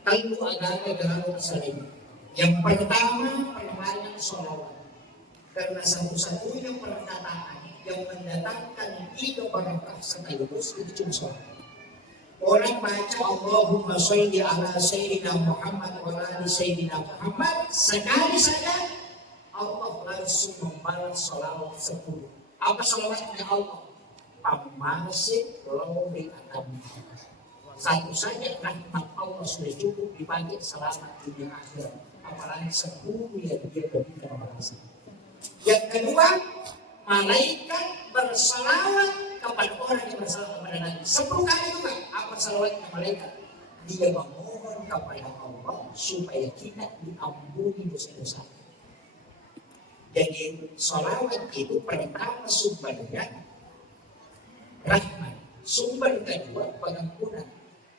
Tentu agama jangan tersaling. Yang pertama, perbanyak sholawat. Karena satu-satunya perkataan yang mendatangkan 3 barakah sekaligus itu cuma sholawat. Orang baca Allahumma sholli ala sayyidina Muhammad wa ala sayyidina Muhammad sekali saja Allah langsung membalas sholawat 10. Apa sholawatnya Allah? Pamasik lori atam. Satu saja rahmat Allah sudah cukup dipakai selamat dunia akhirat. Apalagi 10 yang dia berikan bahasa. Yang kedua, malaikat bersalawat kepada orang yang bersalawat kepada Nabi 10 kali juga. Apa salawatnya malaikat? Dia memohon kepada Allah supaya kita diampuni dosa-dosa. Jadi salawat itu pertama sumbernya rahmat, sumber kedua pengampunan,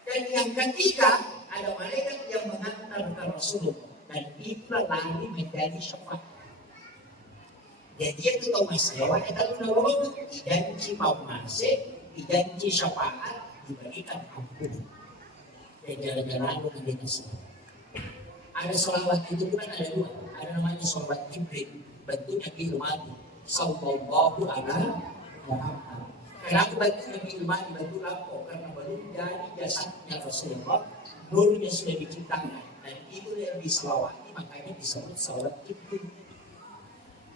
dan yang ketiga ada malaikat yang mengantar ke Rasulullah dan itulah lagi menjadi syafaat. Jadi itu tahu masalah kita dulu dijanji masih dijanji syafaat diberikan ampun dan jalan-jalan nanti kasih. Ada selawat itu bukan ada 2, ada namanya selawat Jibril bentuknya ilmani sallallahu alaihi Muhammad. Kenapa bentuknya ilmani bentuk apa? Karena baru dari jasadnya Rasulullah nurnya sudah diciptakan dan itu yang diselawati makanya disebut selawat Jibril.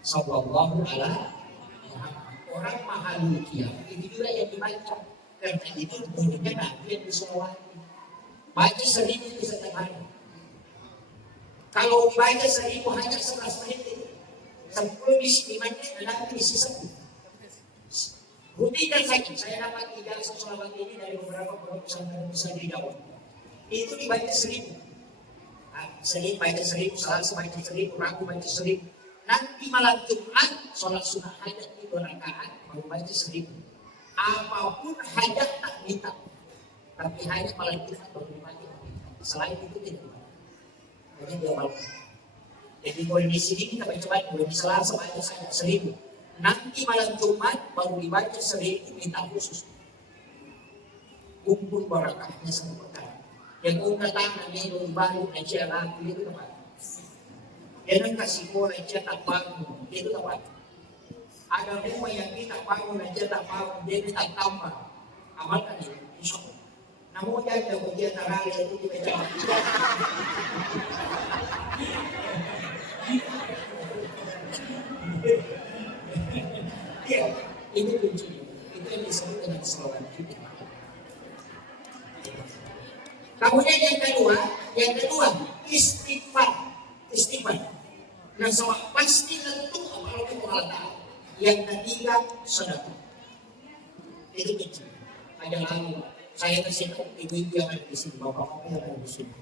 Sallallahu alaihi Muhammad. Orang mahalukiyah itu juga yang dibaca karena itu bunyinya Nabi yang diselawati. Baca 1000 itu setiap hari. Kalau dibaca 1000 hanya 11 menit itu 10 menit Nabi isi 1. Buktikan saja, saya dapat ijazah sholawat ini dari beberapa pondok pesantren besar di Jawa. Itu dibaca 1000. Senin baca 1000, Selasa baca 1000, Rabu baca 1000. Nanti malam Jumat sholat sunnah hajat di 2 rakaat baru baca 1000. Apapun hajat tak minta, tapi hajat malam Jumat baru dibaca. Selain itu tidak dibaca. Hanya dia malam. Jadi boleh di sini kita baca, boleh di Selasa baca saja 1000. Nanti malam Jumat baru dibaca 1000 minta khusus. Kumpul barakahnya sama pekan. Yang unta tangan ini baru aja lagi itu tempat. Yang kasih bola aja tak bangun itu tempat. Ada rumah yang kita bangun aja tak bangun dia tak tambah. Amalkan ini, insya Allah. Namun jangan ujian tarali itu kita jangan. Ya, ini kuncinya. Itu yang disebut dengan sholawat kita. Kemudian yang kedua istighfar. Nah, sama pasti tentu Allah Taala. Yang ketiga sedekah. Itu kuncinya. Ada lalu saya kasih tahu ibu-ibu yang ada di sini, bapak-bapak yang ada di sini.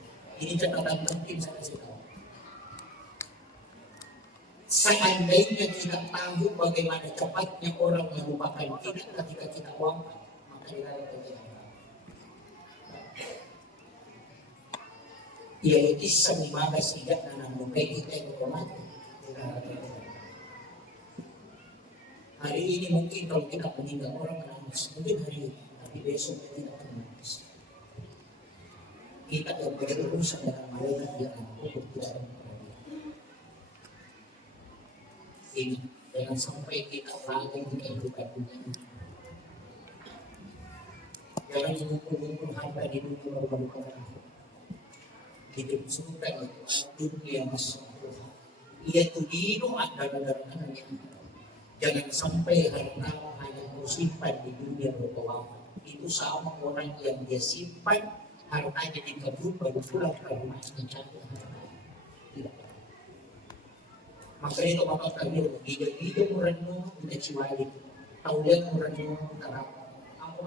Ini catatan penting saya kasih tahu. Seandainya kita tahu bagaimana cepatnya orang melupakan kita ketika kita wafat, maka tidak ada kegiatan. Yaitu semibada sidak nanam mukai kita yang bermati. Hari ini mungkin kalau kita meninggal orang menangis, mungkin hari ini, tapi besok kita tidak menangis. Kita yang berurusan dengan malaikat yang untuk tidak ada. Ini jangan sampai kita lalai di kehidupan dunia ini. Jangan mengumpul-ngumpul harta di dunia baru-baru hidup sultan itu dunia masuk. Ia tudino ada dalam jangan sampai harta hanya kau simpan di dunia berkewafat. Itu sama orang yang dia simpan hartanya di kebun baru pulang ke rumahnya jatuh. Tidak. Maka itu bapak kami hidup murano tidak ciwali tahu dia murano karena aku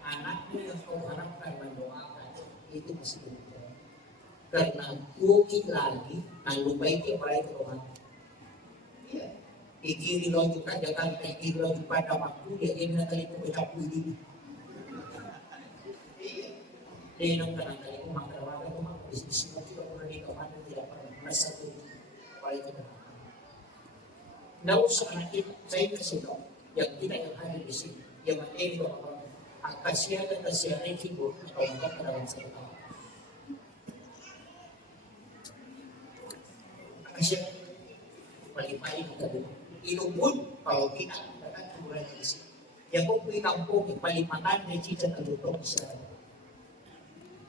anakmu yang kau harapkan mendoakan itu masih betul karena bukit lagi lalu baiknya pada itu rumah ikiri lo juga jangan ikiri lo juga pada waktu dia ini kali itu bercapu ini dia nong kali itu makan warga itu makan bisnis juga pernah di kemana tidak pernah merasa itu pada itu. Tidak usah nanti saya kasih tahu yang kita yang hadir di sini yang materi bahwa akasia dan akasia ini figur atau bukan dalam saya tahu. Akasia paling kita dulu. Itu pun kalau kita akan mulai di sini. Yang kumpul kampung paling makan dari cicak terlupa bisa.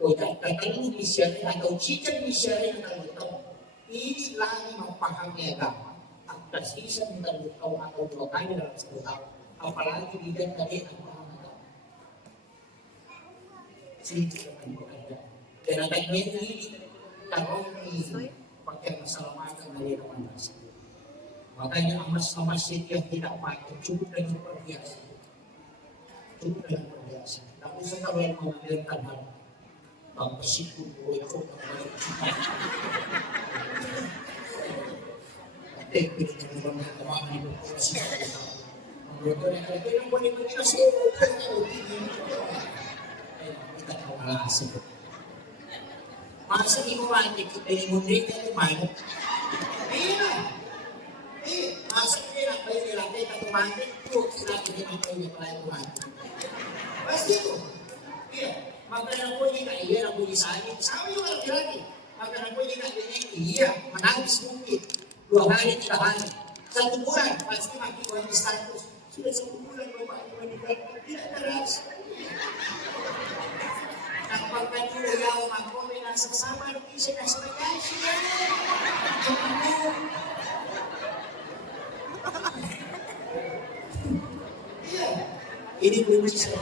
Katakan bisa atau cicak bisa yang terlupa. Ini lagi memahami agama. Atas isa menurut kau atau dua kali dalam 10 tahun apalagi bidang tadi apa sedikit akan bekerja dan akan ini taroni pakai masalah makan dari teman masjid makanya masjid yang tidak pakai cukup dan luar biasa tapi sekarang yang membiarkan hal bangsa siku itu kita tahu alasan. Masa ini romantik dari mudik itu mana? Iya. Masa ini nak bayar lantai tak romantik tu selagi dia nak bayar pelayan romantik. Pasti tu. Iya. Maka nak puji tak iya nak puji sakit. Sama juga lagi. Maka nak puji tak iya menangis mungkin. 2 hari 3 hari 1 bulan pasti maki uang status sudah 1 bulan bapak meninggal tidak ada rasa nampakkan juga yang makomen yang sesama bisa dan sebagainya iya ini belum bisa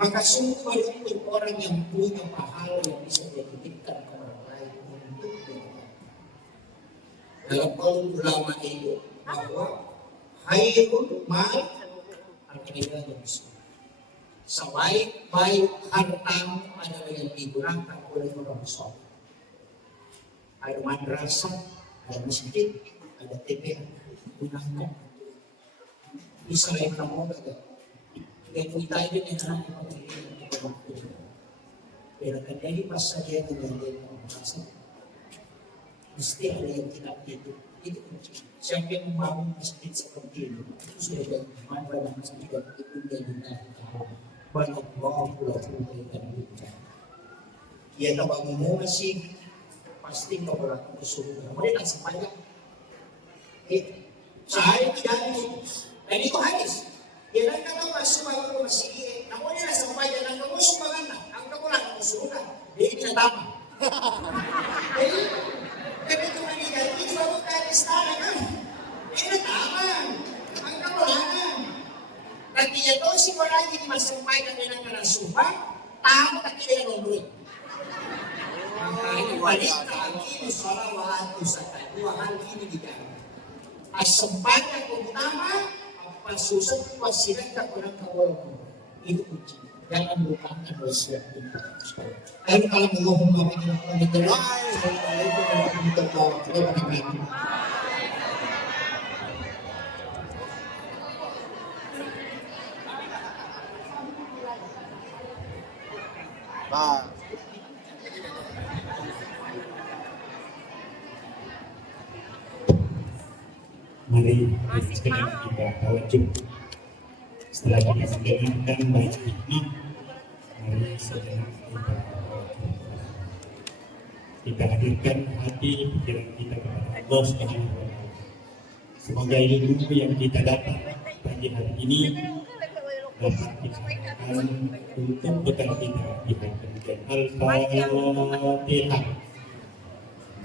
maka sungguh untuk orang yang punya pahala yang bisa dititipkan ke orang lain untuk dalam kaum ulama itu bahwa khairul mal pamilya dan Gusto. Sa baik-baik hartamu adalah yang digunakan oleh orang soleh. Ada madrasah, ada masjid, ada TPA. Gunakan. Bisa yang kamu agak. Dan kita ini yang anak pamilya kita waktu. Pero kadang pas saja dengan dia merasa mesti ada yang tidak itu. Itu kunci. Siapa yang membangun masjid seperti ini, itu sudah jadi mana masjid itu jadi banyak pulau dan bukan. Ya kalau mau masih pasti kau berlaku ke surga. Mereka sepanjang. Saya tidak ini. Dan itu hadis. Ya dan kalau masuk baru masih namun dia sepanjang dan kamu sumbangan ang kamu lang ke surga. Dia tidak tamat. Jadi ketika meninggal itu baru ke istana kan. Ini taman. Ang kamu lang. Nanti ya to si lagi disampaikan dengan cara sumpah, tamu tak kira duit. Ini wanita ini salawatu sakat dua hal ini dijaga. Asempatnya utama apa susah wasilah tak orang kawal itu kunci. Jangan lupakan wasiat itu. Lalu kalau Allahumma Assalamualaikum warahmatullahi wabarakatuh. Nah, mari sekarang kita tawajuk. Setelah kita mendengarkan baik hikmah, mari sekarang kita tawajuk. Kita hadirkan hati pikiran kita kepada Allah Subhanahu wa Ta'ala. Semoga ilmu yang kita dapat pagi hari ini dapat kita gunakan untuk bekal kita di hari kemudian. Al-Fatihah.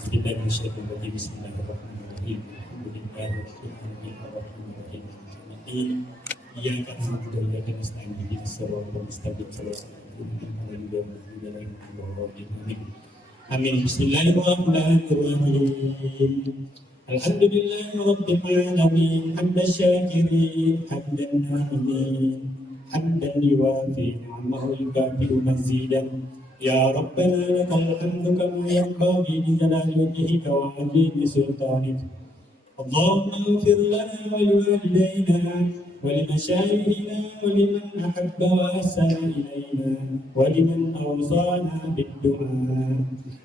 Kita bersyukur bagi Bismillahirrahmanirrahim. Bismillahirrahmanirrahim. Ia akan mengatur, ia akan menstabil di seluruh mustabid seluruh. Amin. Bismillahirrahmanirrahim. Alhamdulillah Rabbil Alamin. Hamdan syakirin, hamdan na'imin, hamdan yuwafi ni'amahu yukafi'u mazidan. Ya Rabbana lakal hamdu kama yanbaghi li jalali wajhika wa 'azimi sultanika. Allahumma ighfir lana wa liwalidayna wa limashayikhina wa liman ahabba wa ahsana ilayna wa liman awsana bid-du'a.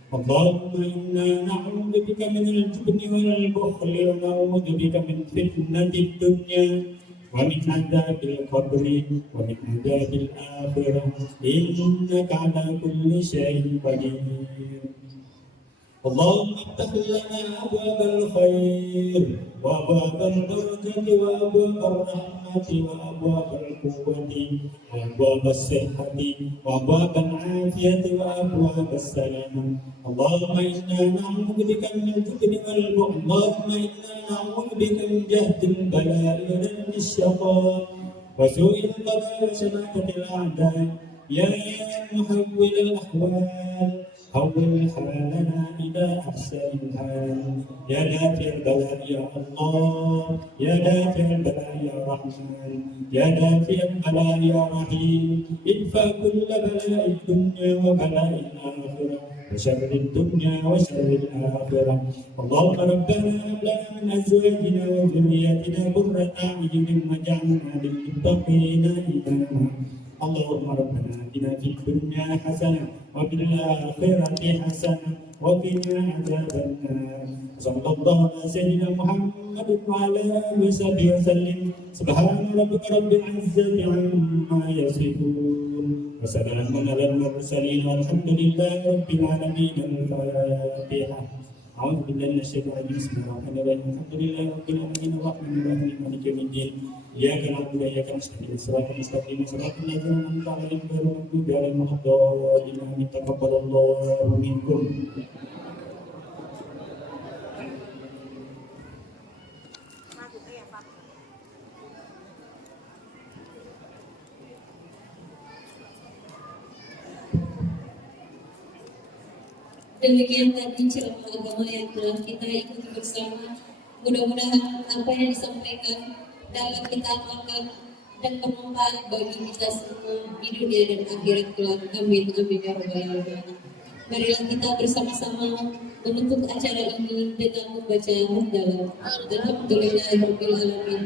Allahumma inna na'udzu bika minal jubni wal bukhli wa na'udzu bika min fitnatid dunya wa min adzabil qabri wa min adzabil akhirah innaka 'ala kulli syai'in qadir. اللهم افتح لنا أبواب الخير وأبواب البركة وأبواب الرحمة وأبواب القوة وأبواب الصحة وأبواب العافية وأبواب السلامة. اللهم إنا نعوذ بك من الجبن والبخل. اللهم إنا نعوذ بك من جهد البلاء ونفس الشقاء وسوء القضاء وشماتة الأعداء. يا محول الأحوال حول حالنا إلى أحسن الحال. يا دافع البلاء يا الله، يا دافع البلاء يا رحمن، يا دافع البلاء يا رحيم. ادفع كل بلاء الدنيا وبلاء الآخرة وشر الدنيا وشر الآخرة. اللهم ربنا هب لنا من أزواجنا وذرياتنا قرة أعين واجعلنا للمتقين إماما. اللهم ربنا آتنا في الدنيا حسنة وفي الآخرة حسنة وقنا عذاب النار. صلى الله على سيدنا محمد وعلى آله وصحبه وسلم. سبحان ربك رب العزة عما يصفون وسلام على المرسلين والحمد لله رب العالمين. الفاتحة. أعوذ بالله من الشيطان الرجيم. بسم الله الرحمن الرحيم. الحمد لله رب العالمين الرحمن الرحيم مالك يوم الدين. إياك نعبد وإياك نستعين صراط المستقيم صراط الذين أنعمت عليهم غير المغضوب عليهم ولا الضالين. آمين. تقبل الله منكم. Demikian tadi ceramah agama yang telah kita ikuti bersama. Mudah-mudahan apa yang disampaikan dapat kita amalkan dan bermanfaat bagi kita semua di dunia dan akhirat kelak. Amin amin ya rabbal alamin. Marilah kita bersama-sama menutup acara ini dengan membaca hamdalah. Alhamdulillahirabbil alamin.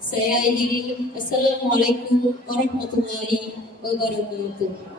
Saya akhiri. Assalamualaikum warahmatullahi wabarakatuh.